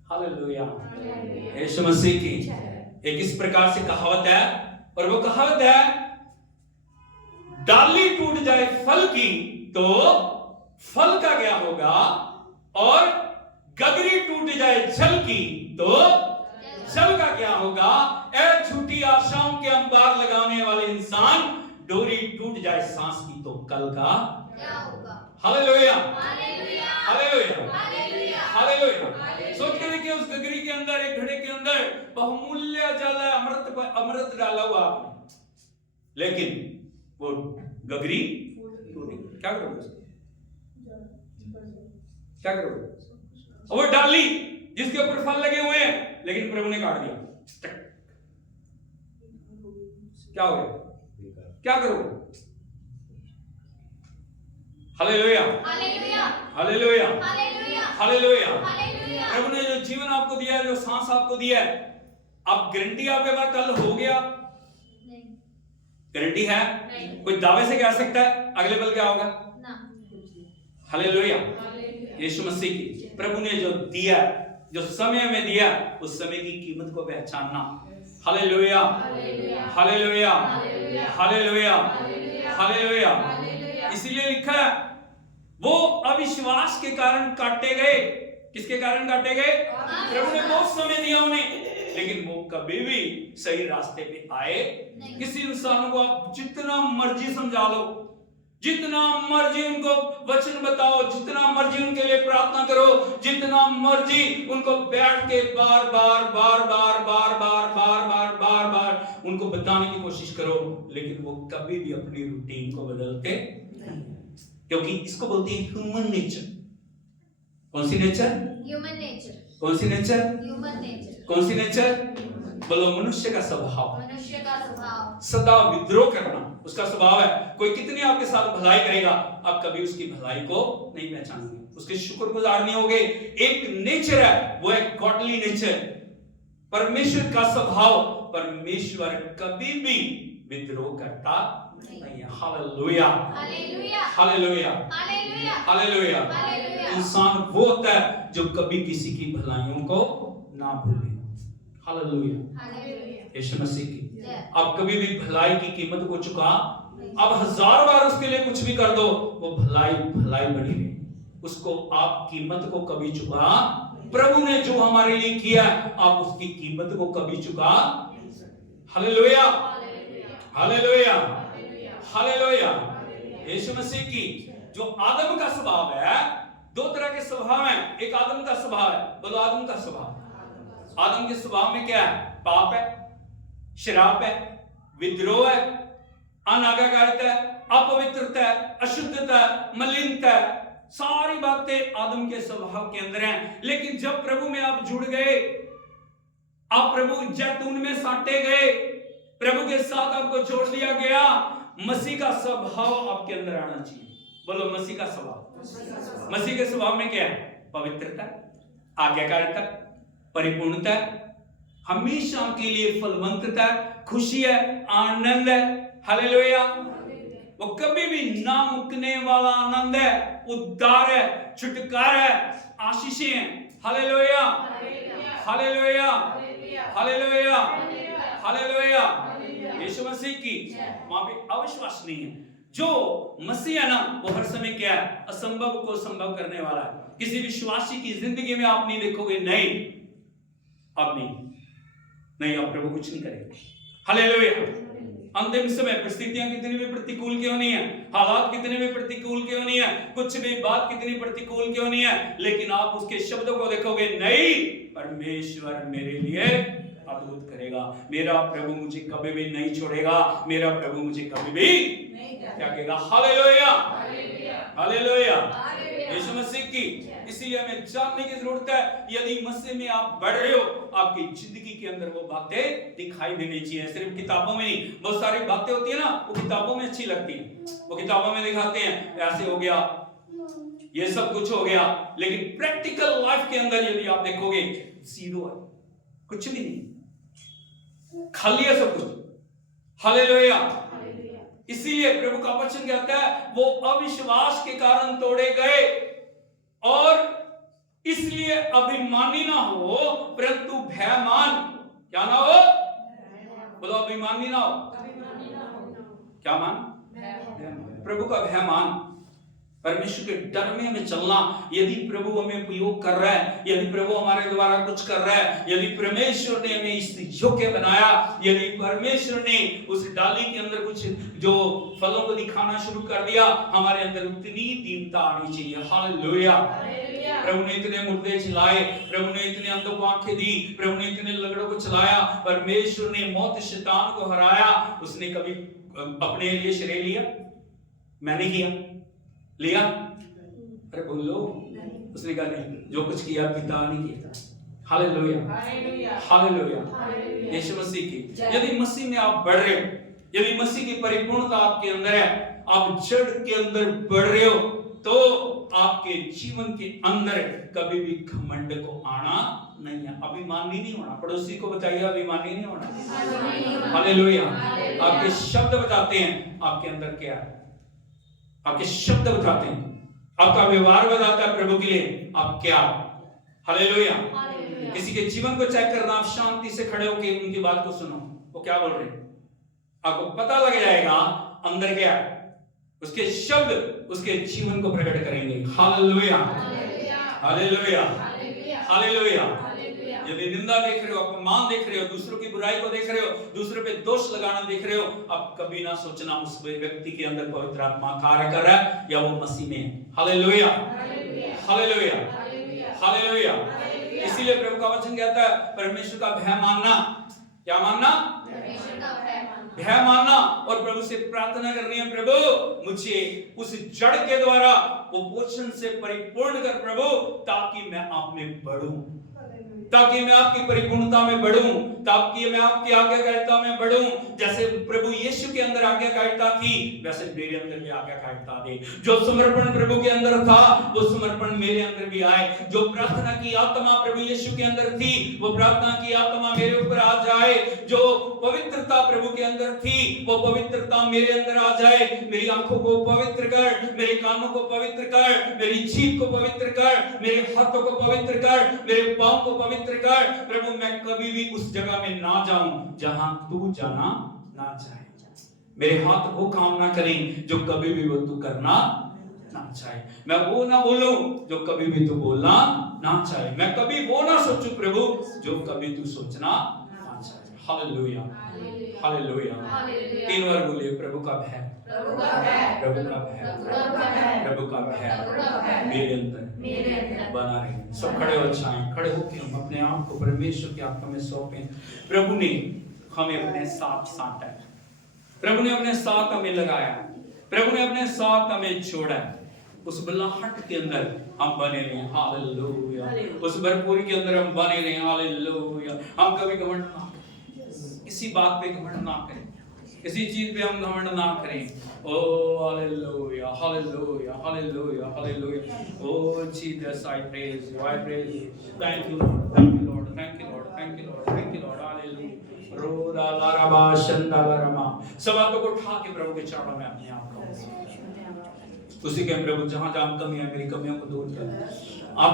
हालेलुया, यीशु मसीह की एक इस प्रकार से कहावत है, और वो कहावत है, डाली टूट जाए फल की तो फल का क्या होगा, और गगरी टूट जाए जल की तो जल का क्या होगा। ऐ झूठी आशाओं के अंबार लगाने वाले इंसान, डोरी टूट जाए सांस की तो कल का क्या होगा। Hallelujah, hallelujah, hallelujah, hallelujah. सोच के देखिए, उस गगरी के अंदर, एक घड़े के अंदर बहुमूल्य जल है, अमृत डाला हुआ आपने, लेकिन वो गगरी क्या करोगे उसको? क्या करोगे? वो डाली जिसके ऊपर फल लगे हुए हैं, लेकिन प्रभु ने काट दिया, क्या हो गया? क्या करोगे? Hallelujah, hallelujah, hallelujah, hallelujah. प्रभु ने जो जीवन आपको दिया है, जो सांस आपको दिया है, आप गारंटी आपके पास कल हो गया, गारंटी है? नहीं। कोई दावे से कह सकता है अगले पल क्या होगा? हालेलुया। यीशु मसीह की प्रभु ने जो दिया, जो समय में दिया, उस समय की कीमत को पहचानना। Hallelujah, hallelujah, hallelujah, hallelujah. इसीलिए लिखा है वो अविश्वास के कारण काटे गए। किसके कारण काटे गए? प्रभु ने बहुत समय दिया उन्हें, लेकिन वो कभी भी सही रास्ते पे आए। किसी इंसान को आप जितना मर्जी समझा लो, जितना मर्जी उनको वचन बताओ, जितना मर्जी उनके लिए प्रार्थना करो, जितना मर्जी उनको बैठ के बार बार बार बार बार बार बार बार बार बार उनको बताने की कोशिश करो, लेकिन वो कभी भी अपनी रूटीन को बदलते नहीं, क्योंकि इसको बोलते हैं ह्यूमन नेचर। कौन सी नेचर? Human nature. कौन सी नेचर? Human nature. कौन सी नेचर? बोलो, मनुष्य का स्वभाव। मनुष्य का स्वभाव सदा विद्रोह करना उसका स्वभाव है। कोई कितनी आपके साथ भलाई करेगा, आप कभी उसकी भलाई को नहीं पहचानेंगे, उसके शुक्रगुजार नहीं होगे। एक नेचर है, वो है गॉडली नेचर, परमेश्वर का स्वभाव। परमेश्वर कभी भी विद्रोह करता नहीं है। Hallelujah, hallelujah, hallelujah, hallelujah, hallelujah. Hallelujah. इंसान वो होता है जो कभी किसी की भलाइयों को ना भूले। Hallelujah, hallelujah. यीशु मसीह की जय। आप कभी भी भलाई की कीमत को चुका, आप 1000 बार उसके लिए कुछ भी कर दो, वो भलाई भलाई बनी रही, उसको आप कीमत को कभी चुका। प्रभु ने जो हमारे लिए किया, आप उसकी कीमत को कभी चुका। Hallelujah, hallelujah, hallelujah. Yeshu Masih की जो आदम का स्वभाव है, दो तरह के स्वभाव हैं। एक आदम का स्वभाव है, बोलो आदम का स्वभाव। आदम के स्वभाव में क्या है? पाप है, शराब है, विद्रोह है, अनाज्ञाकारिता है, अपवित्रता है, अशुद्धता है, मलिनता है। सारी बातें आदम के स्वभाव के अंदर हैं। लेकिन जब प्रभु में आप जुड़ गए, आप प्रभु जैतून में साटे गए, प्रभु के साथ आपको जोड़ दिया गया, मसीह का स्वभाव आपके अंदर आना चाहिए। बोलो मसीह का स्वभाव। मसीह के स्वभाव में क्या है? पवित्रता, आज्ञाकारिता, परिपूर्णता, हमेशा के लिए फलवंतता, खुशी है, आनंद है। हालेलुया। वो कभी भी ना मुकने वाला आनंद है, उद्धार है, छुटकारा है, आशीषें हैं। Hallelujah, hallelujah, hallelujah, hallelujah. Yeshu Masih की वहां पे अविश्वास नहीं है। जो मसीह है ना, वो हर समय क्या है? असंभव को संभव करने वाला है। किसी विश्वासी की जिंदगी में आप नहीं देखोगे नहीं, अब नहीं, आप प्रभु कुछ नहीं करेंगे। हालेलुया। अंतिम समय परिस्थितियां कितनी भी प्रतिकूल क्यों नहीं है, हालात कितने भी प्रतिकूल क्यों नहीं है, कुछ भी बात कितनी प्रतिकूल क्यों नहीं है, लेकिन आप उसके शब्दों को देखोगे, नहीं, परमेश्वर मेरे लिए अद्भुत करेगा, मेरा प्रभु मुझे कभी भी नहीं छोड़ेगा, मेरा प्रभु मुझे कभी भी क्या कहेगा। Hallelujah, hallelujah. यीशु मसीह की इसीलिए हमें जानने की जरूरत है, यदि मसीह में आप बढ़ रहे हो, आपकी जिंदगी के अंदर वो बातें दिखाई देनी चाहिए। सिर्फ किताबों में नहीं, बहुत सारी बातें होती है ना, वो किताबों में अच्छी लगती है, वो किताबों में दिखाते हैं ऐसे हो गया, ये सब कुछ हो गया, लेकिन प्रैक्टिकल लाइफ के अंदर यदि आप देखोगे, जीरो है, कुछ भी नहीं, खाली है सब कुछ। हालेलुया। इसीलिए प्रभु का वचन कहता है वो अविश्वास के कारण तोड़े गए, और इसलिए अभिमानी ना हो परंतु भयमान। क्या ना हो? बोलो अभिमानी ना हो। क्या मान? प्रभु का भयमान, परमेश्वर के डर में हमें चलना। यदि प्रभु हमें उपयोग कर रहा है, यदि प्रभु हमारे द्वारा कुछ कर रहा है, यदि परमेश्वर ने हमें इस योग्य बनाया, यदि परमेश्वर ने उस डाली के अंदर कुछ जो फलों को दिखाना शुरू कर दिया, हमारे अंदर उतनी दीनता आनी चाहिए। हालेलुया। प्रभु ने इतने मुर्दे चलाए, प्रभु ने इतने अंधों को आंखें दी, प्रभु ने इतने लंगड़ों को चलाया, परमेश्वर ने मौत शैतान को हराया। उसने कभी अपने लिए श्रेय लिया? मैंने किया, लिया? अरे बोलो, उसने कहा नहीं, जो कुछ किया पिता ने किया। Hallelujah, hallelujah. यीशु मसीह की यदि मसीह में आप बढ़ रहे हो, यदि मसीह की परिपूर्णता आपके अंदर है, आप जड़ के अंदर बढ़ रहे हो, तो आपके जीवन के अंदर कभी भी घमंड को आना नहीं है। अभिमानी नहीं होना। पड़ोसी को बताइए अभिमानी नहीं होना। हालेलुया। आपके शब्द बताते हैं आपके अंदर क्या है। आपके शब्द बताते हैं, आपका व्यवहार बताता है प्रभु के लिए आप क्या। हालेलुया। किसी के जीवन को चेक करना, आप शांति से खड़े होकर उनकी बात को सुनो, वो क्या बोल रहे हैं, आपको पता लग जाएगा अंदर क्या है। उसके शब्द उसके जीवन को प्रकट करेंगे। Hallelujah, hallelujah, hallelujah. यदि निंदा देख रहे हो, अपमान देख रहे हो, दूसरों की बुराई को देख रहे हो, दूसरों पे दोष लगाना देख रहे हो, अब कभी ना सोचना उस व्यक्ति के अंदर पवित्र आत्मा कार्य कर रहा है या वो मसीह में है। Hallelujah, hallelujah, hallelujah. इसीलिए प्रभु का वचन कहता है परमेश्वर का भय मानना। क्या मानना? भय मानना। और प्रभु से प्रार्थना करनी है, प्रभु मुझे उस जड़ के द्वारा वो पोषण से परिपूर्ण कर प्रभु, ताकि मैं आप में बढ़ूं, ताकि मैं आपकी परिपूर्णता में बढ़ूं, ताकि मैं आपकी आज्ञाकारिता में बढ़ूं। जैसे प्रभु यीशु के अंदर आज्ञाकारिता थी, वैसे मेरे अंदर भी आज्ञाकारिता दे। जो समर्पण प्रभु के अंदर था, वो समर्पण मेरे अंदर भी आए। जो प्रार्थना की आत्मा प्रभु यीशु के अंदर थी, वो प्रार्थना की आत्मा मेरे ऊपर आ जाए। जो पवित्रता प्रभु के अंदर थी, वो पवित्रता मेरे अंदर आ जाए। मेरी आंखों को पवित्र कर, मेरे कानों को पवित्र कर, मेरी जीभ को पवित्र कर, मेरे हाथों को पवित्र कर, मेरे पांव को पवित्र कर। प्रभु मैं कभी भी उस जगह में ना जाऊं जहां तू जाना ना चाहे। मेरे हाथ वो काम ना करें जो कभी भी वो तू करना ना चाहे। मैं वो ना बोलूं जो कभी भी तू बोलना ना चाहे। मैं कभी वो ना सोचूं प्रभु जो कभी तू सोचना ना चाहे। Hallelujah, hallelujah. 3 बार बोलिए प्रभु का भय, प्रभु का भय, प्रभु का भय, प्रभु का भय मेरे अंदर बना रहे। सब खड़े हो जाएं, खड़े होकर हम अपने आप को परमेश्वर के हाथों में सौंपें। प्रभु ने हमें अपने साथ साटा है, प्रभु ने अपने साथ हमें लगाया, प्रभु ने अपने साथ हमें छोड़ा। उस बुलाहट के अंदर हम बने रहे। हालेलुया। उस भरपूरी के अंदर हम बने रहे। हालेलुया। हम कभी घमंड ना करें, किसी बात पे घमंड ना करें, किसी चीज पे हम घमंड ना करें। Oh hallelujah, hallelujah, hallelujah, hallelujah. Oh Jesus I praise you, I praise you. Thank you Lord, thank you Lord, thank you Lord, thank you Lord, thank you Lord. Hallelujah. रोदा लाराबा शंदालारमा। सब हाथों को उठा के प्रभु के चरणों में अपने आप को उसी के प्रभु जहां जहां कमी है मेरी कमियों को दूर कर। आप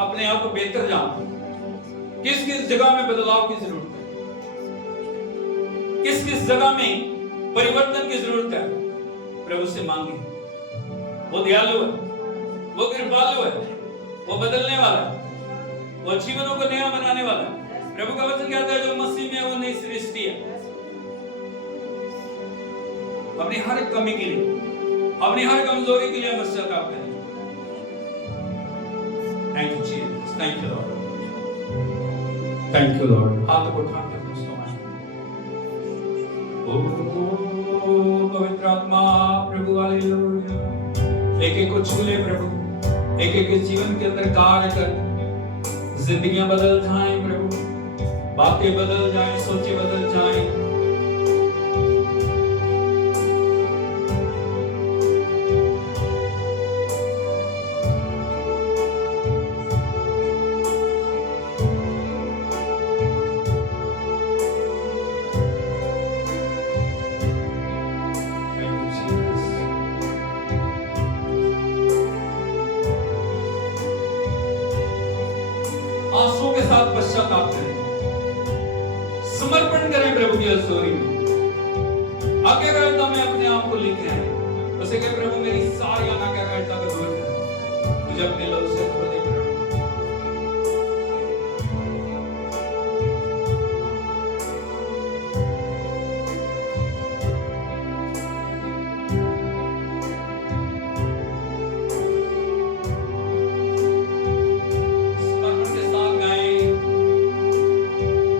अपने आप को बेहतर जानो। किस किस जगह में बदलाव की जरूरत है, किस किस जगह में परिवर्तन की जरूरत है, प्रभु से मांगे। वो दयालु है, वो कृपालु है, वो बदलने वाला है, वो जीवनों को नया बनाने वाला है। प्रभु का वचन कहता है जो मसीह में है वो नई सृष्टि है। अपनी हर एक कमी के लिए, अपनी हर कमजोरी के लिए पश्चाताप करें। Thank you Jesus, thank you Lord, thank you Lord. हाथ को उठा के ओ पवित्र आत्मा प्रभु, हालेलुया। एक एक को छू ले प्रभु, एक एक के जीवन के अंदर कार्य कर। जिंदगियां बदल जाएं प्रभु, बातें बदल जाएं, सोचें बदल जाएं। आंसुओं के साथ पश्चाताप करें, समर्पण करें प्रभु की हजूरी में। आज्ञाकारिता में अपने आप को लेके आए। उसे कहे प्रभु मेरी सारी अनाज्ञाकारिता को दूर कर, मुझे अपने लहू से धो दे प्रभु।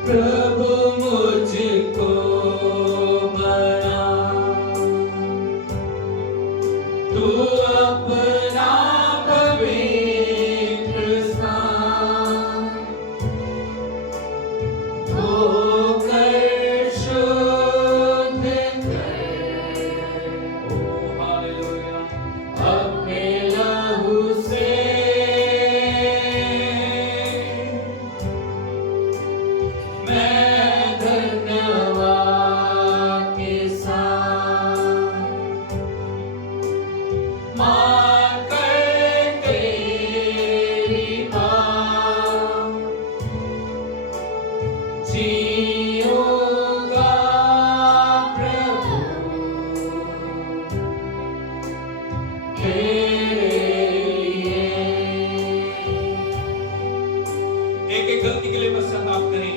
प्रभु मुझको बना तू अपना पवित्र स्थान, धोकर शुद्ध कर। ओ हालेलुया। अपने लहू एक एक गलती के लिए पश्चाताप करें।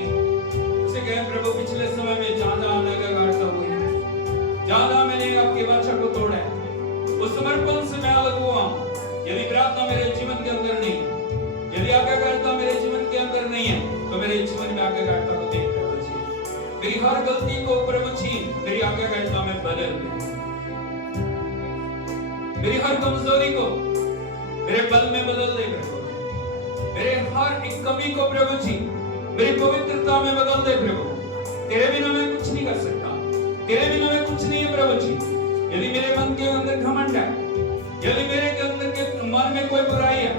उसे कहें प्रभु पिछले समय में ज्यादा लगातार हुए, ज्यादा मैंने आपके वाचा को तोड़ा है, उस समर्पण से मैं अलग हुआ। यदि प्रार्थना मेरे जीवन के अंदर नहीं, यदि आज्ञाकारिता मेरे जीवन के अंदर नहीं है, तो मेरे जीवन में आज्ञाकारिता को देख प्रभु जी, मेरी हर गलती को प्रभु जी मेरी आज्ञाकारिता में बदल दे, मेरी हर कमजोरी को मेरे बल में बदल दे प्रभु, मेरे हर एक कमी को प्रभु जी मेरी पवित्रता में बदल दे प्रभु। तेरे बिना मैं कुछ नहीं कर सकता, तेरे बिना मैं कुछ नहीं है प्रभु जी। यदि मेरे मन के अंदर घमंड है, यदि मेरे के अंदर के मन में कोई बुराई है,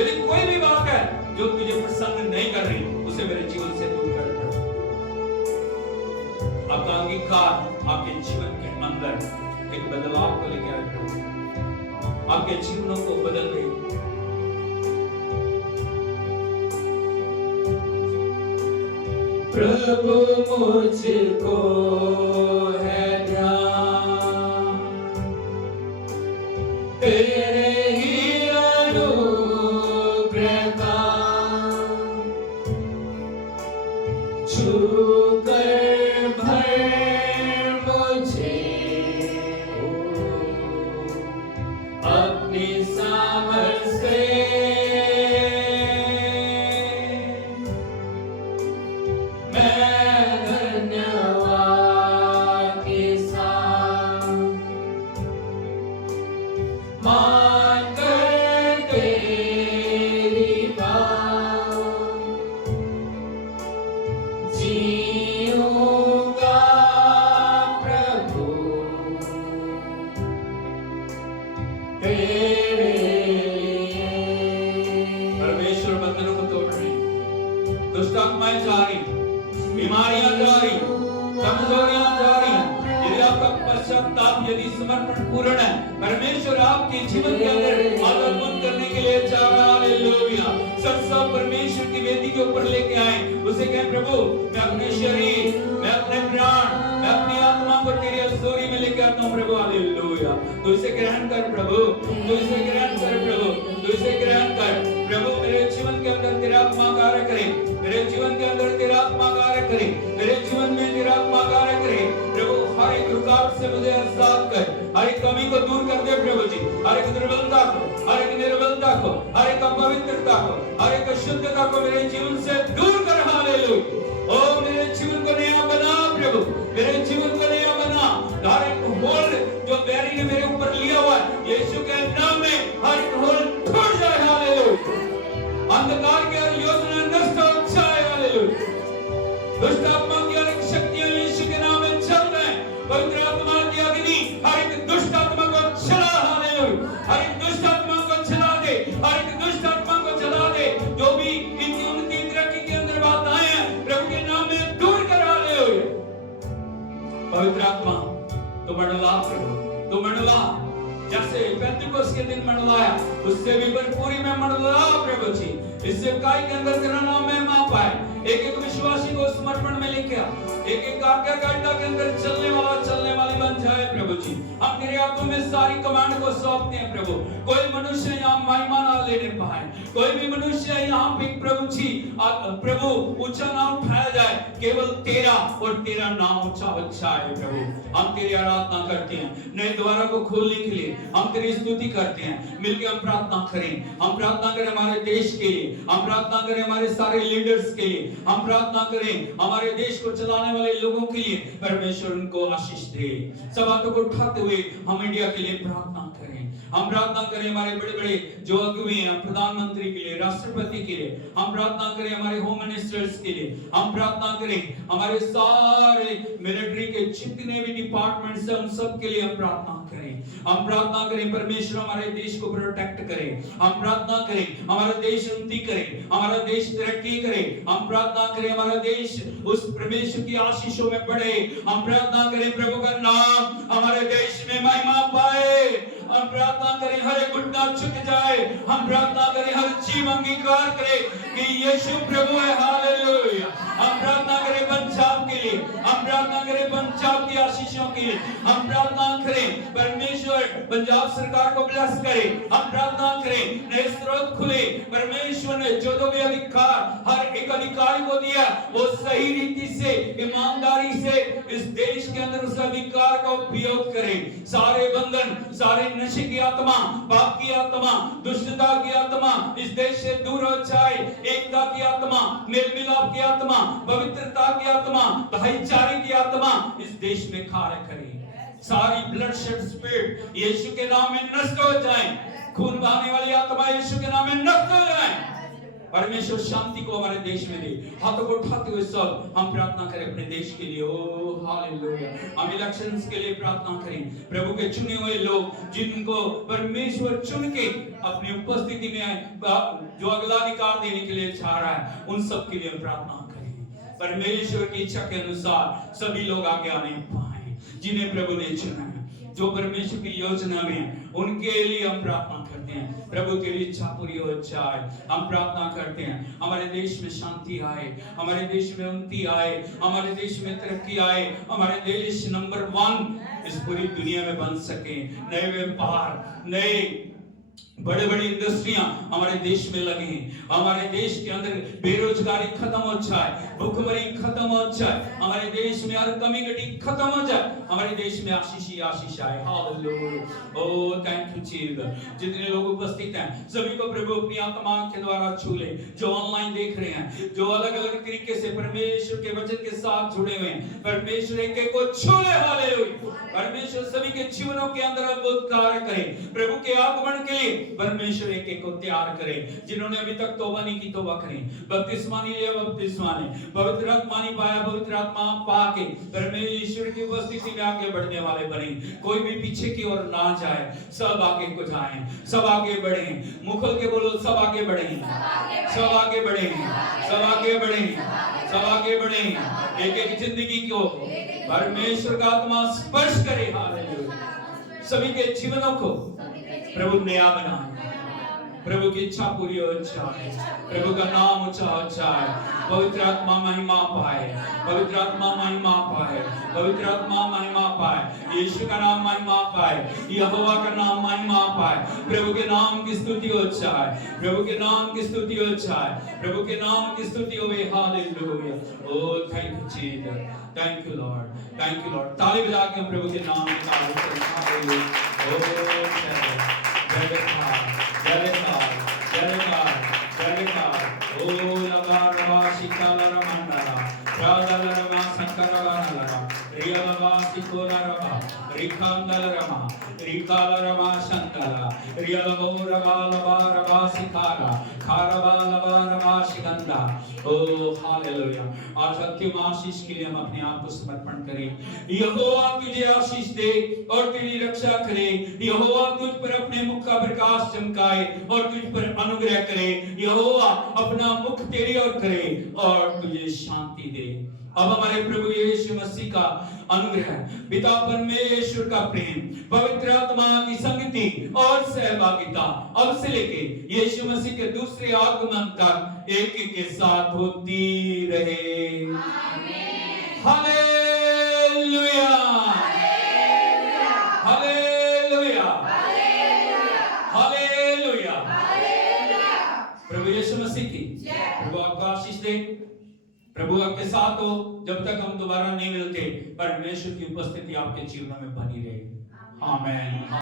यदि कोई भी बात है जो तुझे प्रसन्न नहीं कर रही, उसे मेरे जीवन से दूर कर प्रभु। आपका अंगीकार आपके जीवन के अंदर एक बदलाव को लेकर आए प्रभु, आपके जीवनों को बदल दे। प्रभु मुझको है ध्यान तेरे ही अनुग्रह का, छूकर भर मुझे अपनी सामर्थ से, परमेश्वर बंधनों को तोड़ रही, दुष्ट आत्माएं जा रही, बीमारियां जा रही, कमजोरियां जा रही। यदि आपका पश्चाताप, यदि समर्पण पूर्ण है, परमेश्वर आपके जीवन के अंदर आगमन करने के लिए चाह रहा है। हालेलुया। सब परमेश्वर की वेदी के ऊपर लेके आए, उसे कहें प्रभु मैं अपने शरीर, मैं अपने प्राण, मैं अपनी आत्मा को तेरी हजूरी में लेके आता हूं प्रभु। हालेलुया। तो इसे ग्रहण कर प्रभु, तो इसे ग्रहण कर प्रभु, तो इसे ग्रहण कर प्रभु। मेरे जीवन के अंदर तेरा आत्मा कार्य करे, मेरे जीवन के अंदर तेरा आत्मा कार्य करे, मेरे जीवन में तेरा आत्मा कार्य करे प्रभु। हर एक रुकावट से मुझे आजाद कर, हर एक कमी को दूर कर दे प्रभु जी, हर एक दुर्बलता को, हर एक निर्बलता को, हर एक अपवित्रता को, हर एक अशुद्धता को मेरे जीवन से दूर कर। हालेलुया। ओ मेरे जीवन को नया बना प्रभु, मेरे जीवन को नया बना। हर एक होल जो बैरी ने मेरे ऊपर लिया हुआ है, यीशु के नाम में हर एक होल टूट जाए। हालेलुया। अंधकार की हर योजना नष्ट हो जाए। हालेलुया। दुष्ट आत्मा की हर एक शक्तियां यीशु के नाम में चल रहे हैं। पवित्र आत्मा की अग्नि हर एक दुष्ट आत्मा को जला। हालेलुया। हर एक दुष्ट आत्मा को जला दे, हर एक दुष्ट आत्मा को जला दे। जो भी इनकी उनकी तरक्की के अंदर बाधाएं हैं प्रभु के नाम में दूर कर। हालेलुया। पवित्र आत्मा तो मंडला प्रभु, तो मंडला जैसे पेंतिकोस्त के दिन मंडलाया, उससे भी भरपूरी में मंडला प्रभु जी। इस सेवकाई के अंदर तेरा नाम महिमा पाए। एक एक विश्वासी को समर्पण में लेके आ, एक एक आज्ञाकारिता के अंदर चलने वाली बन जाए प्रभु जी। हम तेरे हाथों में सारी कमांड को सौंपते हैं प्रभु। कोई मनुष्य यहाँ महिमा ना लेने पाए, कोई भी मनुष्य यहाँ पे प्रभु जी प्रभु ऊंचा ना उठाया जाए, केवल तेरा और तेरा नाम ऊंचा हो जाए प्रभु। हम तेरी आराधना करते हैं, नए द्वारा को खोलने के लिए हम तेरी स्तुति करते हैं। मिलकर हम प्रार्थना करें, हम प्रार्थना करें हमारे देश के लिए, हम प्रार्थना करें हमारे सारे लीडर्स के लिए, हम प्रार्थना करें हमारे देश को चलाने वाले लोगों के लिए। परमेश्वर उनको आशीष दे। सब हाथों को उठाते हुए हम इंडिया के लिए प्रार्थना करें। हम प्रार्थना करें हमारे बड़े बड़े जो अगुवे हैं, प्रधानमंत्री के लिए, राष्ट्रपति के लिए। हम प्रार्थना करें हमारे होम मिनिस्टर्स के लिए। हम प्रार्थना करें हमारे सारे मिलिट्री के जितने भी डिपार्टमेंट्स हैं, उन सब के लिए हम प्रार्थना करें। हम प्रार्थना करें परमेश्वर हमारे देश को प्रोटेक्ट करे। हम प्रार्थना करें हमारा देश उन्नति करे, हमारा देश तरक्की करे। हम प्रार्थना करें हमारा देश उस परमेश्वर की आशीषों में बढ़े। हम प्रार्थना करें प्रभु का नाम हमारे देश में महिमा पाए। हम प्रार्थना करें हर एक घुटना झुक जाए। हम प्रार्थना करें हर जीव अंगीकार करे कि यीशु प्रभु है। हालेलुया। हम प्रार्थना करें पंजाब के लिए, हम प्रार्थना करें पंजाब की आशीषों के लिए। हम प्रार्थना करें परमेश्वर गवर्नमेंट पंजाब सरकार को ब्लेस करे। हम प्रार्थना करें नए स्रोत खुले। परमेश्वर ने जो भी अधिकार हर एक अधिकारी को दिया वो सही रीति से ईमानदारी से इस देश के अंदर उस अधिकार का उपयोग करे। सारे बंधन, सारे नशे की आत्मा, पाप की आत्मा, दुष्टता की आत्मा इस देश से दूर हो जाए। एकता की आत्मा, मेल मिलाप की आत्मा, पवित्रता की आत्मा, भाईचारे की आत्मा इस देश में कार्य करे। सारी ब्लडशेड स्पिरिट यीशु के नाम में नष्ट हो जाए। खून बहाने वाली आत्मा यीशु के नाम में नष्ट हो जाए। परमेश्वर शांति को हमारे देश में दे। हाथों को उठाते हुए सब हम प्रार्थना करें अपने देश के लिए। ओ हालेलुया। हम इलेक्शंस के लिए प्रार्थना करें। प्रभु के चुने हुए लोग जिनको परमेश्वर चुन के अपनी उपस्थिति में जो अगला अधिकार देने के लिए चाह रहा है उन सब के लिए प्रार्थना करें। परमेश्वर की इच्छा के अनुसार सभी लोग आगे आने पाए जिन्हें प्रभु ने चुना है। जो परमेश्वर की योजना में उनके लिए हम प्रार्थना करते हैं। प्रभु के लिए इच्छा पूरी हो जाए। हम प्रार्थना करते हैं हमारे देश में शांति आए, हमारे देश में उन्नति आए, हमारे देश में तरक्की आए, हमारे देश नंबर 1 इस पूरी दुनिया में बन सके। नए व्यापार, नए बड़े बड़े इंडस्ट्रियां हमारे देश में लगे। हमारे देश के अंदर बेरोजगारी खत्म हो जाए, भूखमरी खत्म हो जाए, हमारे देश में हर कमी घटी खत्म हो जाए, हमारे देश में आशीष ही आशीष आए। Hallelujah. Oh thank you Jesus. जितने लोग उपस्थित हैं सभी को प्रभु अपनी आत्मा के द्वारा छू ले। जो ऑनलाइन देख रहे हैं, जो अलग अलग तरीके से परमेश्वर के वचन के साथ जुड़े हुए हैं, परमेश्वर एक एक को छू ले। हालेलुया। परमेश्वर सभी के जीवनों के अंदर अद्भुत कार्य करे। प्रभु के आगमन के लिए परमेश्वर एक एक को तैयार करे। जिन्होंने अभी तक तौबा नहीं की तौबा करें, बपतिस्मा नहीं लिया बपतिस्मा लें, पवित्र आत्मा नहीं पाया पवित्र आत्मा पाके परमेश्वर की उपस्थिति में आगे बढ़ने वाले बने। कोई भी पीछे की ओर ना जाए, सब आगे को जाएं, सब आगे बढ़ें। मुखल के बोलो सब आगे बढ़ें, सब आगे बढ़ें, सब आगे बढ़ें, सब आगे बढ़ें। एक एक जिंदगी को परमेश्वर का आत्मा स्पर्श करे। हालेलुया। सभी के जीवनों को प्रभु नया बनाए। प्रभु की इच्छा पूरी हो जाए। प्रभु का नाम ऊंचा हो जाए। पवित्र आत्मा महिमा पाए, पवित्र आत्मा महिमा पाए, पवित्र आत्मा महिमा पाए। यीशु का नाम महिमा पाए, यहोवा का नाम महिमा पाए। प्रभु के नाम की स्तुति हो जाए, प्रभु के नाम की स्तुति हो जाए, प्रभु के नाम की स्तुति हो। Hallelujah. Oh thank you Jesus, thank you Lord, thank you Lord. ताली बजा के हम प्रभु के नाम की तारीफ करें। हालेलुया। ओह जयकार जयकार जयकार जयकार। ओ लगा रवा शिकाला रमंडला राधल रमा संकर लगा रिया लगा सिकोला रमा रिखांदल रमा रिकाला रमा शंकला रिया लगो रवा लवा रवा सिकारा खारवा लवा रवा शिकंदा। ओ हालेलुया। आज अंतिम आशीष के लिए हम अपने आप को समर्पण करें। यहोवा तुझे आशीष दे और तेरी रक्षा करे। यहोवा तुझ पर अपने मुख का प्रकाश चमकाए और तुझ पर अनुग्रह करे। यहोवा अपना मुख तेरी ओर करे और तुझे शांति दे। अब हमारे प्रभु यीशु मसीह का अनुग्रह, पिता परमेश्वर का प्रेम, पवित्र आत्मा की संगति और सहभागिता अब से लेके यीशु मसीह के दूसरे आगमन तक एक एक के साथ होती रहे। आमीन। Hallelujah, hallelujah, hallelujah, hallelujah. प्रभु यीशु मसीह की प्रभु आपको आशीष दे। प्रभु आपके साथ हो जब तक हम दोबारा नहीं मिलते। परमेश्वर की उपस्थिति आपके जीवन में बनी रहे। आमीन।